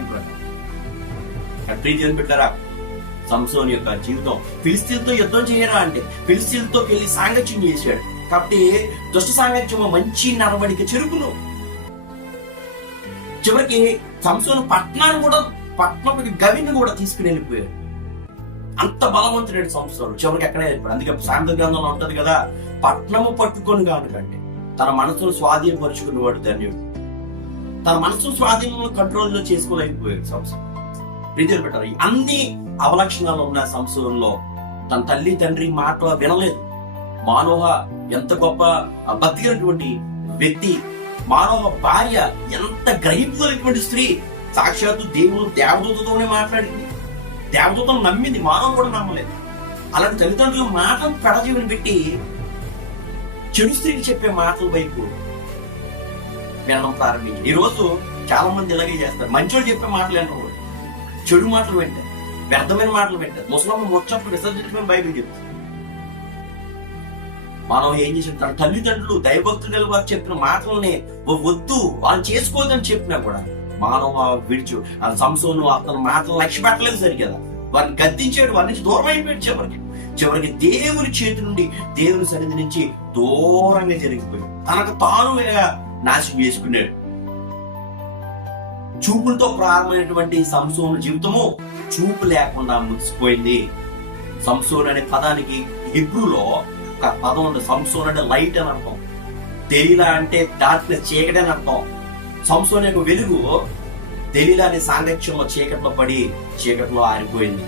ప్రీతి పెట్టారా? సంసోను యొక్క జీవితం ఫిలిస్తీన్లతో యుద్ధం చేయరా అంటే ఫిలిస్తీన్లతో వెళ్ళి సాంగత్యం చేశాడు. కాబట్టి దుష్ట సాంగత్యము మంచి నడవడిక చెరుకును. చివరికి సంసోను పట్నం గవిని కూడా తీసుకుని వెళ్ళిపోయాడు. అంత బలవంతుడు సంసోను. చివరికి ఎక్కడే వెళ్ళిపోయాడు. అందుకే సాంత గ్రంథంలో ఉంటది కదా, పట్నము పట్టుకొని కానుకంటే తన మనసును స్వాధీనపరుచుకునేవాడు ధన్యుడు. తన మనసును స్వాధీనంలో కంట్రోల్లో చేసుకోలేకపోయాడు సంసోను. ప్రీతిలు పెట్టారు. అన్ని అవలక్షణాలు ఉన్న సంసోనులో తన తల్లి తండ్రి మాట వినలేదు. మానోహ ఎంత గొప్ప భక్తిగలటువంటి వ్యక్తి. మానోహ భార్య ఎంత గ్రహింపుగలిగినటువంటి స్త్రీ. సాక్షాత్తు దేవుడు దేవదూతతోనే మాట్లాడింది, దేవదూతను నమ్మింది, మానవ కూడా నమ్మలేదు. అలాంటి తల్లిదండ్రులు మాటలు పెడజీవిని పెట్టి చెడు స్త్రీకి చెప్పే మాటల వైపు వినడం ప్రారంభించి ఈ రోజు చాలా మంది ఇలాగే చేస్తారు. మంచోడు చెప్పే మాటలు ఏంటో చెడు మాటలు వింటారు, వ్యర్థమైన మాటలు వింటారు. ముసలమ్మ ముచ్చట్లు విసర్జించమని బైబిల్ చెప్తుంది. మనం ఏం చేసిన తన తల్లిదండ్రులు దైవభక్తులు వారు చెప్పిన మాటలని వద్దు, వాళ్ళు చేసుకోవద్దని చెప్పినా కూడా మానవ విడిచు సంసోను అతని మాటలు లక్ష్య పెట్టలేదు సరిగదా. వారిని గద్దించాడు, వారి నుంచి దూరం అయిపోయాడు. చివరికి దేవుని చేతి నుండి, దేవుని సన్నిధి నుంచి దూరంగా జరిగిపోయాడు. తనకు తానుగా నాశనం చేసుకున్నాడు. చూపులతో ప్రారంభమైనటువంటి సంసోను జీవితము చూపు లేకుండా ముగిసిపోయింది. సంసోన్ అనే పదానికి హిబ్రూలో ఒక పదం ఉంది. సంసోన్ అంటే లైట్ అని అర్థం, దెలీలా అంటే డార్క్నెస్, చీకటి అని అర్థం. సంసోన్ యొక్క వెలుగు దెలీలా అనే సాంగత్యంలో చీకట్లో పడి చీకట్లో ఆరిపోయింది.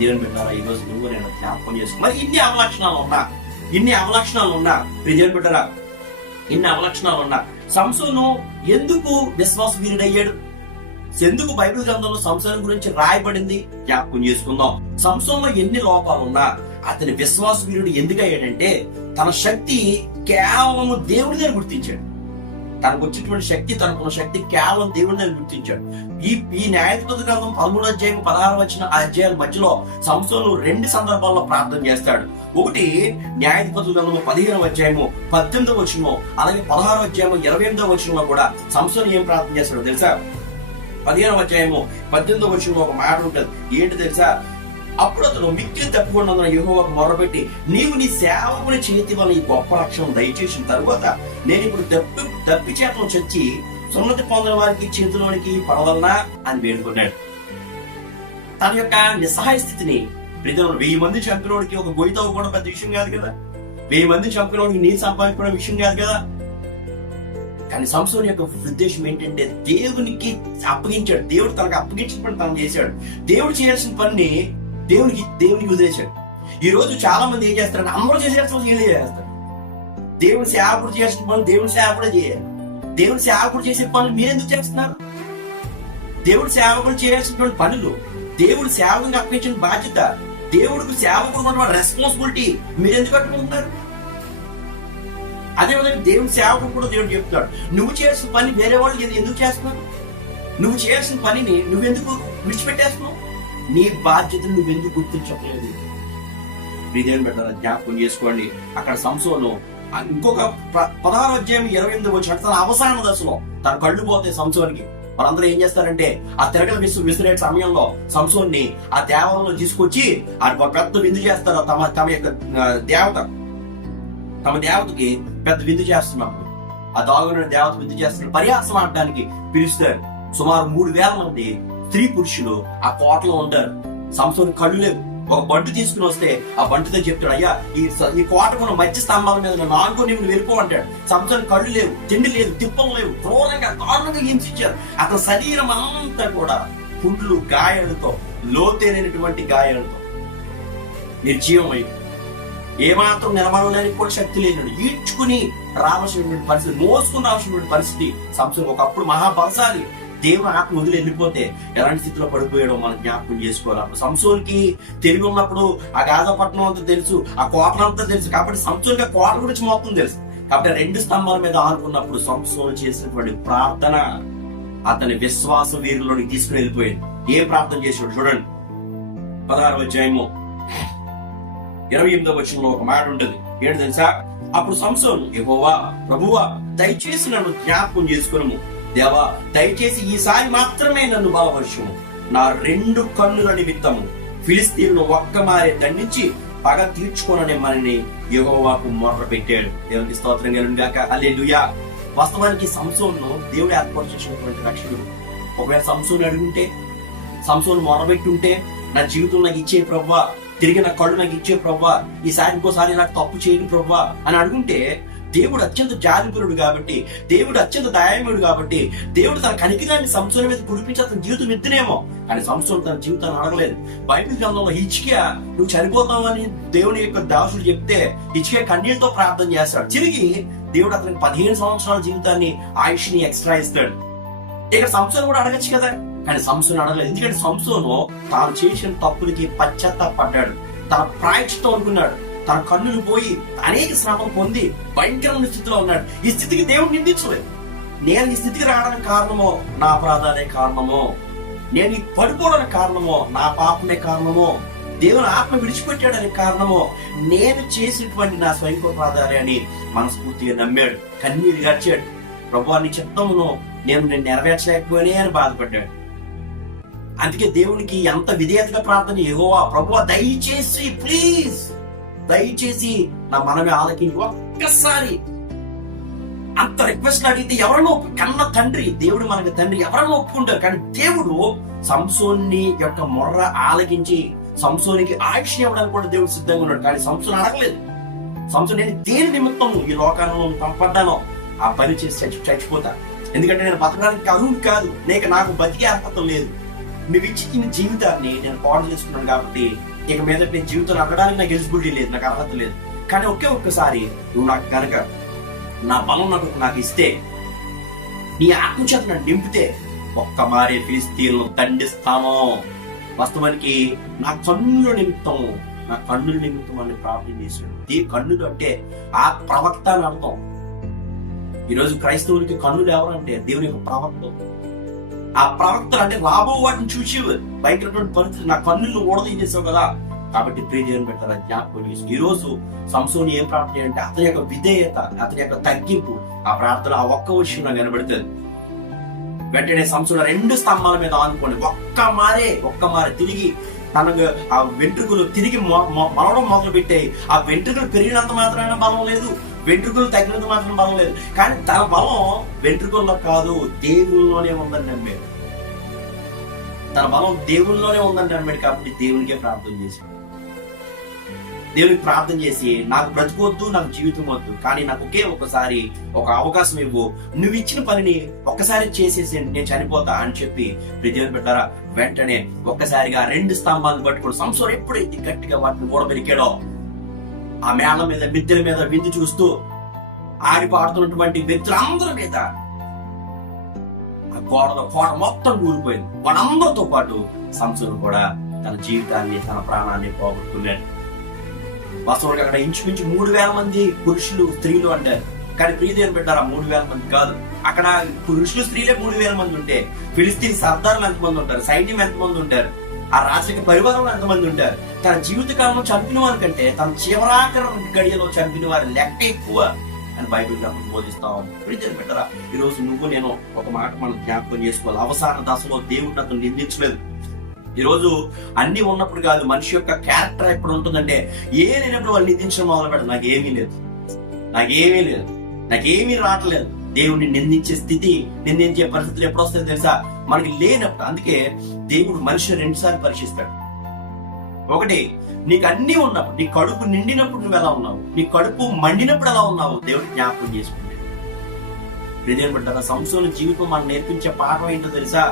దేవుని పెట్టారా? ఈ రోజు నువ్వు నేను జ్ఞాపకం చేసుకున్నా. మరి ఇన్ని అవలక్షణాలు ఉన్నా దేవుని పెట్టారా? ఇన్ని అవలక్షణాలు ఉన్నా సంసోను ఎందుకు విశ్వాస వీరుడయ్యాడు? ఎందుకు బైబిల్ గ్రంథంలో సంసోను గురించి రాయబడింది? జ్ఞాపకం చేసుకుందాం. సంసోనులో ఎన్ని లోపాలు ఉన్నా అతని విశ్వాస వీరుడు ఎందుకు అయ్యాడంటే తన శక్తి కేవలం దేవుడినే గుర్తించాడు. తనకు వచ్చేటువంటి శక్తి, తనకున్న శక్తి కేవలం దేవుడిని గుర్తించాడు. ఈ న్యాయాధిపతుల గ్రంథం 13వ అధ్యాయం 16వ అధ్యాయాల మధ్యలో సంసోను 2 సందర్భాల్లో ప్రార్థన చేస్తాడు. ఒకటి న్యాయాధిపతుల గ్రంథం 15వ అధ్యాయము 18వ వచనం, అలాగే 16వ అధ్యాయము 28వ వచనంలో కూడా సంసోను ఏం ప్రార్థన చేస్తాడో తెలుసా? 15వ అధ్యాయము 18వ వచనంలో ఒక మాట ఉంటుంది. ఏంటి తెలుసా? అప్పుడు అతను మిక్కిలి తప్పికొన్న యెహోవాకు మొరపెట్టి, నీవు నీ సేవకుని చేతి వల్ల ఈ గొప్ప రక్షణ దయచేసిన తరువాత నేను ఇప్పుడు తప్పి చేతను చచ్చి సున్నతి పొందిన వారికి చేతిలోనికి పడవలనా అని వేడుకున్నాడు. తన యొక్క నిస్సహాయ స్థితిని 1000 మంది చంపినోడికి ఒక గొయ్యి తవ్వుకోవడం పెద్ద విషయం కాదు కదా. 1000 మంది చంపినోడికి నీరు సంపాదించుకోవడం విషయం కాదు కదా. కానీ సంసోను యొక్క ఉద్దేశం ఏంటంటే దేవునికి అప్పగించాడు. దేవుడు తనకు అప్పగించిన పని తను చేశాడు. దేవుడు చేయాల్సిన పని దేవునికి వదిలేశాడు. ఈ రోజు చాలా మంది ఏం చేస్తారంటే అందరూ చేసేస్తాం వీళ్ళే చేస్తారు. దేవుని సేవకుడు చేసిన పనులు దేవుని సేవకుడే చేయాలి. దేవుని సేవకుడు చేసే పనులు మీరెందుకు చేస్తున్నారు? దేవుడి సేవకుడు చేయాల్సినటువంటి పనులు, దేవుడి సేవకునికి అప్పగించిన బాధ్యత, దేవుడికి సేవకుడు రెస్పాన్సిబిలిటీ మీరెందుకు కట్టుకుంటున్నారు? అదేవిధంగా దేవుని సేవకుడు కూడా దేవుడు చెప్తున్నాడు, నువ్వు చేసిన పని వేరే వాళ్ళు ఎందుకు చేస్తున్నారు? నువ్వు చేయాల్సిన పనిని నువ్వెందుకు విడిచిపెట్టేస్తున్నావు? నీ బాధ్యతను నువ్వెందుకు గుర్తించట్లేదు? దేవుని బిడ్డల జ్ఞాపకం చేసుకోండి. అక్కడ సంసోను ఇంకొక 16వ అధ్యాయం 28వ వచనం, తన అవసాన దశలో తన కళ్ళు పోతే సంసోనికి వాళ్ళందరూ ఏం చేస్తారంటే ఆ తిరగల విసిరే సమయంలో సంసోన్ని ఆ దేవాలయంలో తీసుకొచ్చి ఆ పెద్ద విందు చేస్తారు. తమ యొక్క తమ దేవతకి పెద్ద విందు చేస్తున్నప్పుడు ఆ దాగున్న దేవత విందు చేస్తున్న పరిహాసం ఆడడానికి పిలుస్తారు. సుమారు 3000 మంది స్త్రీ పురుషులు ఆ కోటలో ఉంటారు. సంసోను కళ్ళు లేవు. ఒక బంటు తీసుకుని వస్తే ఆ బంటుతో చెప్తాడు, అయ్యా ఈ కోటకున్న మధ్య స్తంభాల మీద నాలుగో నీవు వెళ్ళిపో అంటాడు. సంసోను కళ్ళు లేవు, తిండి లేదు, తిప్పలు లేవు, క్రూరంగా దారుణంగా హింసించారు. అతని శరీరం అంతా కూడా పుండ్లు, గాయాలతో, లోతైనటువంటి గాయాలతో నిర్జీవమై ఏమాత్రం నిలబడడానికి కూడా శక్తి లేని ఈడ్చుకుని రావాల్సినటువంటి పరిస్థితి, మోసుకుని రావాల్సినటువంటి పరిస్థితి సంసోను. ఒకప్పుడు మహాబలశాలి. దేవుని ఆత్మ వదిలి వెళ్ళిపోతే ఎలాంటి స్థితిలో పడిపోయాడో మనం జ్ఞాపకం చేసుకోవాలి. అప్పుడు సంసోనుకి తెలివి ఉన్నప్పుడు ఆ గాజాపట్నం అంతా తెలుసు, ఆ కోటలు అంతా తెలుసు. కాబట్టి సంసోనుకి ఆ కోట గురించి మొత్తం తెలుసు. కాబట్టి 2 స్తంభాల మీద ఆనుకున్నప్పుడు సంసోను చేసినటువంటి ప్రార్థన అతని విశ్వాస వీరులోకి తీసుకుని వెళ్ళిపోయింది. ఏ ప్రార్థన చేసాడు చూడండి. 16వ అధ్యాయము 28వ వచనంలో ఒక మాట ఉంటుంది. ఏంటి తెలుసా? అప్పుడు సంసోను, యెహోవా ప్రభువా దయచేసి నన్ను జ్ఞాపకం చేసుకును. దేవా దయచేసి ఈసారి మాత్రమే నన్ను బలపరచుము. నా 2 కన్నుల నిమిత్తము ఫిలిస్తీన్ను ఒక్కమారే దండించి పగ తీర్చుకోనని మనని యెహోవాకు మొర్ర పెట్టాడు. దేవునికి స్తోత్రం కలుగును గాక. హల్లెలూయా. వాస్తవానికి సంసోను దేవుడు ఏర్పాటు చేసినటువంటి రక్షకుడు. ఒకవేళ సంసోను అడుగుంటే, సంసోను మొరబెట్టుంటే, నా జీవితం నాకు ఇచ్చే ప్రభువా, తిరిగి నా కళ్ళు నాకు ఇచ్చే ప్రభువా, ఈసారి ఇంకోసారి నాకు తప్పు చేయని ప్రభువా అని అడుగుంటే, దేవుడు అత్యంత జాలిపురుడు కాబట్టి, దేవుడు అత్యంత దయామయుడు కాబట్టి దేవుడు తన కనికిరాన్ని సంసోను మీద కురిపించి అతని జీవితం ఎత్తునేమో. కానీ సంసోను తన జీవితాన్ని అడగలేదు. బైబిల్ గ్రంథంలో హిజ్కియా నువ్వు చనిపోతావని దేవుని యొక్క దాసుడు చెప్తే హిజ్కియా కన్నీళ్లతో ప్రార్థన చేస్తాడు. తిరిగి దేవుడు అతనికి 15 సంవత్సరాల జీవితాన్ని, ఆయుష్ని ఎక్స్ట్రా ఇస్తాడు. ఇక్కడ సంసోను కూడా అడగచ్చు కదా, కానీ సంసోను అడగలేదు. ఎందుకంటే సంసోను తాను చేసిన తప్పులకి పశ్చాత్తాపడ్డాడు. తన ప్రాయశ్చిత్తం అనుకున్నాడు. తన కన్నులు పోయి అనేక శ్రమం పొంది భయంకరమైన స్థితిలో ఉన్నాడు. ఈ స్థితికి దేవుడు నిందించలేదు. నేను ఈ స్థితికి రావడానికి కారణమో నా అపరాధాలే కారణమో, నేను ఈ పడిపోవడానికి కారణమో నా పాపమే కారణమో, దేవుని ఆత్మ విడిచిపెట్టాడని కారణమో, నేను చేసినటువంటి నా స్వయంకోపరాధాలే అని మనస్ఫూర్తిగా నమ్మాడు. కన్నీరు గార్చాడు. ప్రభువా నీ చిత్తమును నేను నెరవేర్చలేకపోయినే అని బాధపడ్డాడు. అందుకే దేవునికి ఎంత విధేయతగా ప్రార్థన, యెహోవా ప్రభువా దయచేసి ప్లీజ్ దయచేసి నా మనమే ఆలకించి ఒక్కసారి. అంత రిక్వెస్ట్ అడిగితే ఎవరన్నా కన్న తండ్రి, దేవుడు మనకి తండ్రి, ఎవరన్నా ఒప్పుకుంటారు. కానీ దేవుడు సంసోన్ని యొక్క మొర్ర ఆలకించి సంసోనికి ఆయుష్ ఇవ్వడానికి కూడా దేవుడు సిద్ధంగా ఉన్నాడు. కానీ సంసోను అడగలేదు. సంసోను నేను దేని నిమిత్తం ఈ లోకాలను పంపడ్డానో ఆ పని చేసి చచ్చిపోతా, ఎందుకంటే నేను బతకడానికి అర్హుడు కాదు, నాకు బతికే అర్హత లేదు. నువ్వు ఇచ్చిన జీవితాన్ని నేను పాడు చేసుకున్నాను కాబట్టి ఇక మీద నేను జీవితం అడగడానికి నాకు ఎలిజిబిలిటీ లేదు, నాకు అర్హత లేదు. కానీ ఒక్కసారి నువ్వు నాకు కనుక నా బలం నాకు ఇస్తే, నీ ఆత్మచేత నన్ను నింపితే ఒక్క మారే ఫిలిస్తీన్లను దండిస్తాను. వాస్తవానికి నా కన్నుల నిమిత్తం నా కన్నుల నిమిత్తం అని ప్రార్థన చేశాడు. కన్నులు అంటే ఆ ప్రవక్త అని అర్థం. ఈరోజు క్రైస్తవులకి కన్నులు ఎవరంటే దేవుని యొక్క ప్రవక్త. ఆ ప్రవక్తలు అంటే రాబో వాటిని చూసి భయంకరమైన పరిస్థితి, నా కన్నులను ఊడదీసేసావు కదా. కాబట్టి ప్రియ దేవుని పెట్టారా జ్ఞాపకం చేసి ఈ రోజు సంసోను ఏం ప్రార్థన అంటే అతని యొక్క విధేయత, అతని యొక్క తగ్గింపు, ఆ ప్రార్థన ఆ ఒక్క విషయం నాకు కనబడుతుంది. వెంటనే సంసోను 2 స్తంభాల మీద ఆనుకొని ఒక్క మారే తిరిగి తనకు ఆ వెంట్రుకలు తిరిగి మలవడం మొదలు పెట్టాయి. ఆ వెంట్రుకలు పెరిగినంత మాత్రమే బలం లేదు, వెంట్రుకలు తగ్గినంత మాత్రం బలం లేదు. కానీ తన బలం వెంట్రుకల్లో కాదు, దేవుల్లోనే ఉందని నమ్మాడు. తన బలం దేవుల్లోనే ఉందని నమ్మాడు. కాబట్టి దేవునికే ప్రార్థన చేశాడు. దేవునికి ప్రార్థన చేసి నాకు బ్రతుకొద్దు, నాకు జీవితం వద్దు, కానీ నాకు ఒక్కసారి ఒక అవకాశం ఇవ్వు, నువ్వు ఇచ్చిన పనిని ఒక్కసారి చేసేసి నేను చనిపోతా అని చెప్పి దేవుని పెట్టారా. వెంటనే ఒక్కసారిగా 2 స్తంభాలను పట్టుకుని సంసోను ఎప్పుడైతే గట్టిగా వాటిని ఊడబెరికాడో ఆ మేళ మీద మిద్దెల మీద విందు చూస్తూ ఆడిపాడుతున్నటువంటి వ్యక్తులందరి మీద ఆ కోట మొత్తం కూలిపోయింది. వాళ్ళందరితో పాటు సంసోను కూడా తన జీవితాన్ని, తన ప్రాణాన్ని పోగొట్టుకున్నాడు. వాస్తవానికి అక్కడ ఇంచుమించు 3000 మంది పురుషులు, స్త్రీలు అంటారు. కానీ ప్రియదేవుని పెట్టారా 3000 మంది కాదు. అక్కడ పురుషులు, స్త్రీలే 3000 మంది ఉంటే ఫిలిస్తీన్ సర్దారులు ఎంతమంది ఉంటారు, సైన్యం ఎంతమంది ఉంటారు, ఆ రాజకీయ పరివారంలో ఎంతమంది ఉంటారు. తన జీవిత కాలంలో చంపిన వారి కంటే తన చివరాఖరి గడియలో చంపిన వారి లెక్క ఎక్కువ అని బైబిల్ గ్రంథం బోధిస్తాం. ప్రియదేవుని పెట్టారా ఈ రోజు నువ్వు నేను ఒక మాట మనం జ్ఞాపకం చేసుకోవాలి. అవసాన దశలో దేవుడిని అతను నిందించలేదు. ఈ రోజు అన్ని ఉన్నప్పుడు కాదు, మనిషి యొక్క క్యారెక్టర్ ఎప్పుడు ఉంటుందంటే లేనప్పుడు వాళ్ళు నిందించడం మొదలు పెట్టదు. నాకేమీ లేదు, నాకేమీ రావట్లేదు. దేవుడిని నిందించే స్థితి, నిందించే పరిస్థితులు ఎప్పుడు వస్తాయో తెలుసా? మనకి లేనప్పుడు. అందుకే దేవుడు మనిషిని 2 సార్లు పరీక్షిస్తాడు. ఒకటి, నీకు అన్ని ఉన్నప్పుడు, నీ కడుపు నిండినప్పుడు నువ్వు ఎలా ఉన్నావు, నీ కడుపు మండినప్పుడు ఎలా ఉన్నావు దేవుడు జ్ఞాపకం చేసుకుంటాడు. ప్రియదేవుని బిడ్డలారా, సంసోను జీవితం మనం నేర్పించే పాఠం ఏంటో తెలుసా?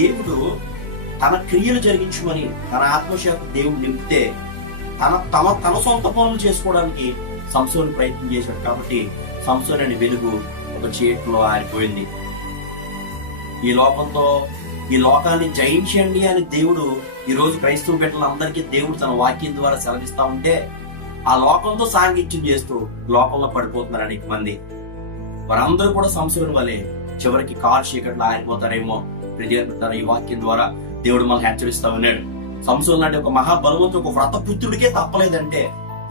దేవుడు తన క్రియలు జరిగించుకొని తన ఆత్మశాఖ దేవుడు నింపితే తన సొంత పనులు చేసుకోవడానికి సంసోను ప్రయత్నం చేశాడు. కాబట్టి సంసోను అనే వెలుగు ఒక చీకటిలో ఆరిపోయింది. ఈ లోకాన్ని జయించండి అని దేవుడు ఈ రోజు క్రైస్తవ బిడ్డలందరికీ దేవుడు తన వాక్యం ద్వారా సెలవిస్తా ఉంటే ఆ లోకంతో సాంగత్యం చేస్తూ లోకంలో పడిపోతున్నారు అనేక మంది. వారందరూ కూడా సంసోను వలె చివరికి కారు చీకట్లో ఆరిపోతారేమో. ప్రియదేవుని ఈ వాక్యం ద్వారా దేవుడు మనల్ని హెచ్చరిస్తా ఉన్నాడు. సంసోను లాంటి ఒక మహాబలవంతుడు, ఒక వ్రతపుత్రుడికే తప్పలేదంటే,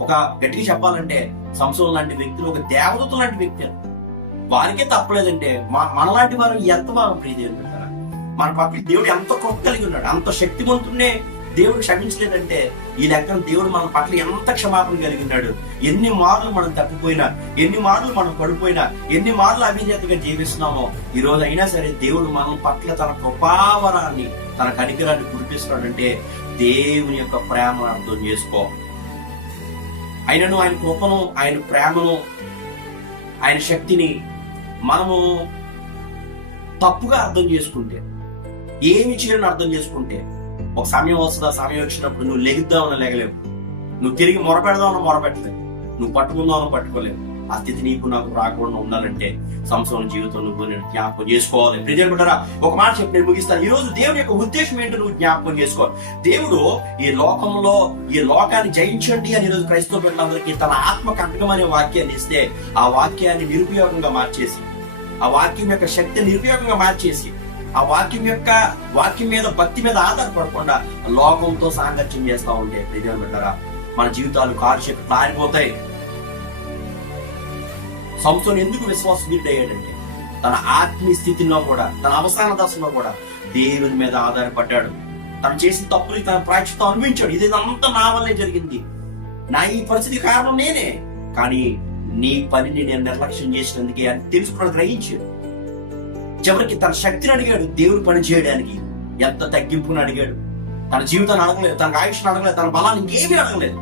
ఒక గట్టిగా చెప్పాలంటే సంసోను లాంటి వ్యక్తులు ఒక దేవదూత లాంటి వ్యక్తి, వారికే తప్పలేదంటే మనలాంటి వారు ఎంత వారు ప్రియదేవుని పెట్టారా? మన పట్ల దేవుడు ఎంత కృప కలిగి ఉన్నాడు, అంత శక్తివంతుడినే దేవుడు క్షమించలేదంటే ఈ లెక్కన దేవుడు మన పట్ల ఎంత క్షమాపణ కలిగి ఉన్నాడు. ఎన్ని మార్లు మనం తప్పిపోయినా, ఎన్ని మార్లు మనం పడిపోయినా, ఎన్ని మార్లు అవిధేయతగా జీవిస్తున్నామో ఈ రోజు అయినా సరే దేవుడు మన పట్ల తన కృపావరాన్ని, తన కనికరాన్ని కురిపిస్తున్నాడంటే దేవుని యొక్క ప్రేమను అర్థం చేసుకో. ఆయనను, ఆయన కృపను, ఆయన ప్రేమను, ఆయన శక్తిని మనము తప్పుగా అర్థం చేసుకుంటే, ఏమి చేయాలని అర్థం చేసుకుంటే ఒక సమయం వస్తుంది. ఆ సమయం వచ్చినప్పుడు నువ్వు లెగుద్దామని లెగలేవు, నువ్వు తిరిగి మొరపెడదామని మొరపెట్టలేవు, నువ్వు పట్టుకుందామని పట్టుకోలేవు. ఆ స్థితి నీకు నాకు రాకుండా ఉండాలంటే సంసోను జీవితం నువ్వు నేను జ్ఞాపకం చేసుకోవాలి. ప్రియదేవుడా, ఒక మాట చెప్పి నేను ముగిస్తాను. ఈ రోజు దేవుని యొక్క ఉద్దేశం ఏంటో నువ్వు జ్ఞాపకం చేసుకోవాలి. దేవుడు ఈ లోకంలో ఈ లోకాన్ని జయించండి అని ఈరోజు క్రైస్తవ బిడ్డలందరికీ తన ఆత్మ కంటకం అనే వాక్యాన్ని ఇస్తే ఆ వాక్యాన్ని నిరుపయోగంగా మార్చేసి, ఆ వాక్యం యొక్క శక్తిని నిరుపయోగంగా మార్చేసి, ఆ వాక్యం మీద భక్తి మీద ఆధారపడకుండా లోకంతో సాంగత్యం చేస్తా ఉంటే ప్రియదేవుని బిడ్డలారా మన జీవితాలు కారు చీకట్లు ఆరిపోతాయి. సంసోను ఎందుకు విశ్వాసవీరుడు అయ్యాడంటే తన ఆత్మీయ స్థితిలో కూడా, తన అవసాన దశలో కూడా దేవుని మీద ఆధారపడ్డాడు. తను చేసిన తప్పులు తన ప్రాయశ్చిత్తం అనుభవించాడు. ఇదంతా నా వల్లే జరిగింది, నా ఈ పరిస్థితి కారణం నేనే, కానీ నీ పనిని నేను నిర్లక్ష్యం చేసినందుకే అని తెలుసుకుని గ్రహించాడు. చివరికి తన శక్తిని అడిగాడు దేవుడు పని చేయడానికి. ఎంత తగ్గింపుని అడిగాడు. తన జీవితాన్ని అడగలేదు, తన ఆయుష్ని అడగలేదు, తన బలాన్ని ఇంకేమీ అడగలేదు.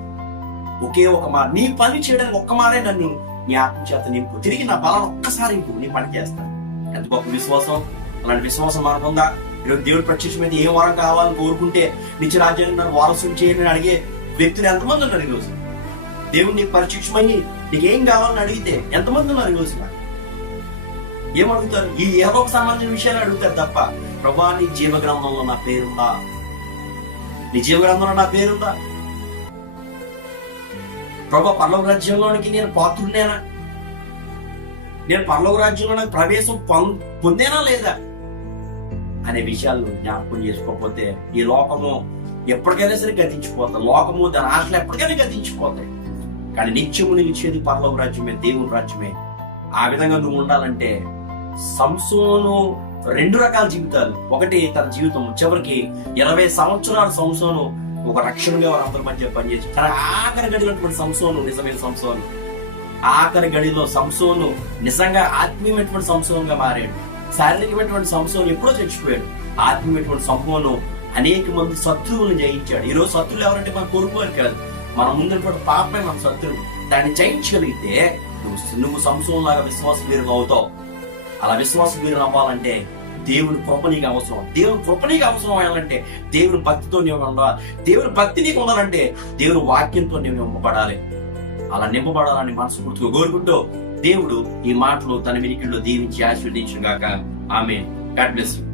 ఒకే ఒక మారు, నీ పని చేయడానికి ఒక్క మారే నన్ను నీ ఆత్మ చేత నింపు, తిరిగి నా బలాన్ని ఒక్కసారి ఇంపు, నీ పని చేస్తాను. ఎంత గొప్ప విశ్వాసం! అలాంటి విశ్వాసం మనకుందా? ఈరోజు దేవుడి ప్రత్యక్షమైతే ఏం వరం కావాలని కోరుకుంటే నిత్య రాజ్యాన్ని నన్ను వారసుని చేయని అడిగే వ్యక్తులు ఎంతమంది ఉన్నారు ఈరోజు? దేవుడు నీకు ప్రత్యక్షమయ్యి నీకేం కావాలని అడిగితే ఎంతమంది ఉన్నారు ఈరోజు? ఏమడుగుతారు? ఈ ఏవోకు సంబంధించిన విషయాలు అడుగుతారు తప్ప, ప్రభువా నీ జీవ గ్రంథంలో నా పేరుందా? నీ జీవ గ్రంథంలో నా పేరుందా? ప్రభు పరలోక రాజ్యంలోనికి నేను పాత్రుడేనా, నేను పరలోక రాజ్యంలో నాకు ప్రవేశం పొందేనా లేదా అనే విషయాలు జ్ఞాపకం చేసుకోకపోతే ఈ లోకము ఎప్పటికైనా సరే గతించిపోతాయి. లోకము దాని ఆశలు ఎప్పటికైనా గతించిపోతాయి. కానీ నిత్యము నిలిచేది పరలోక రాజ్యమే, దేవుని రాజ్యమే. ఆ విధంగా నువ్వు ఉండాలంటే సంసోను 2 రకాల జీవితాలు. ఒకటి, తన జీవితం చివరికి 20 సంవత్సరాల సంసోను ఒక రక్షణగా వారందరి మధ్య పనిచేసి తన ఆఖరి గడిలో సంసోను నిజమైన సంసోను. ఆఖరి గడిలో సంసోను నిజంగా ఆత్మీయమైనటువంటి సంసోనుగా మారాడు. శారీరకమైనటువంటి సంసోను ఎప్పుడో చచ్చిపోయాడు. ఆత్మీయమైనటువంటి సంసోను అనేక మంది శత్రువులను జయించాడు. ఈ రోజు శత్రువులు ఎవరంటే మన కొడుకు కాదు, మన ముందున్నటువంటి పాపమే మన శత్రువు. దాన్ని జయించగలిగితే నువ్వు సంసోను లాగా విశ్వాస వీరులు అవుతావు. అలా విశ్వాస వీరులు అవ్వాలంటే దేవుని కృప నీకు అవసరం. దేవుని కృప నీకు అవసరం అవ్వాలంటే దేవుని భక్తితో నీవు ఉండాలి. దేవుని భక్తి నీకు ఉండాలంటే దేవుని వాక్యంతో నీవు నింపబడాలి. అలా నింపబడాలని మనస్ఫూర్తిగా కోరుకుంటూ దేవుడు ఈ మాటలు తన వినికిడిలో దీవించి ఆశీర్వదించును గాక. ఆమేన్. God bless you.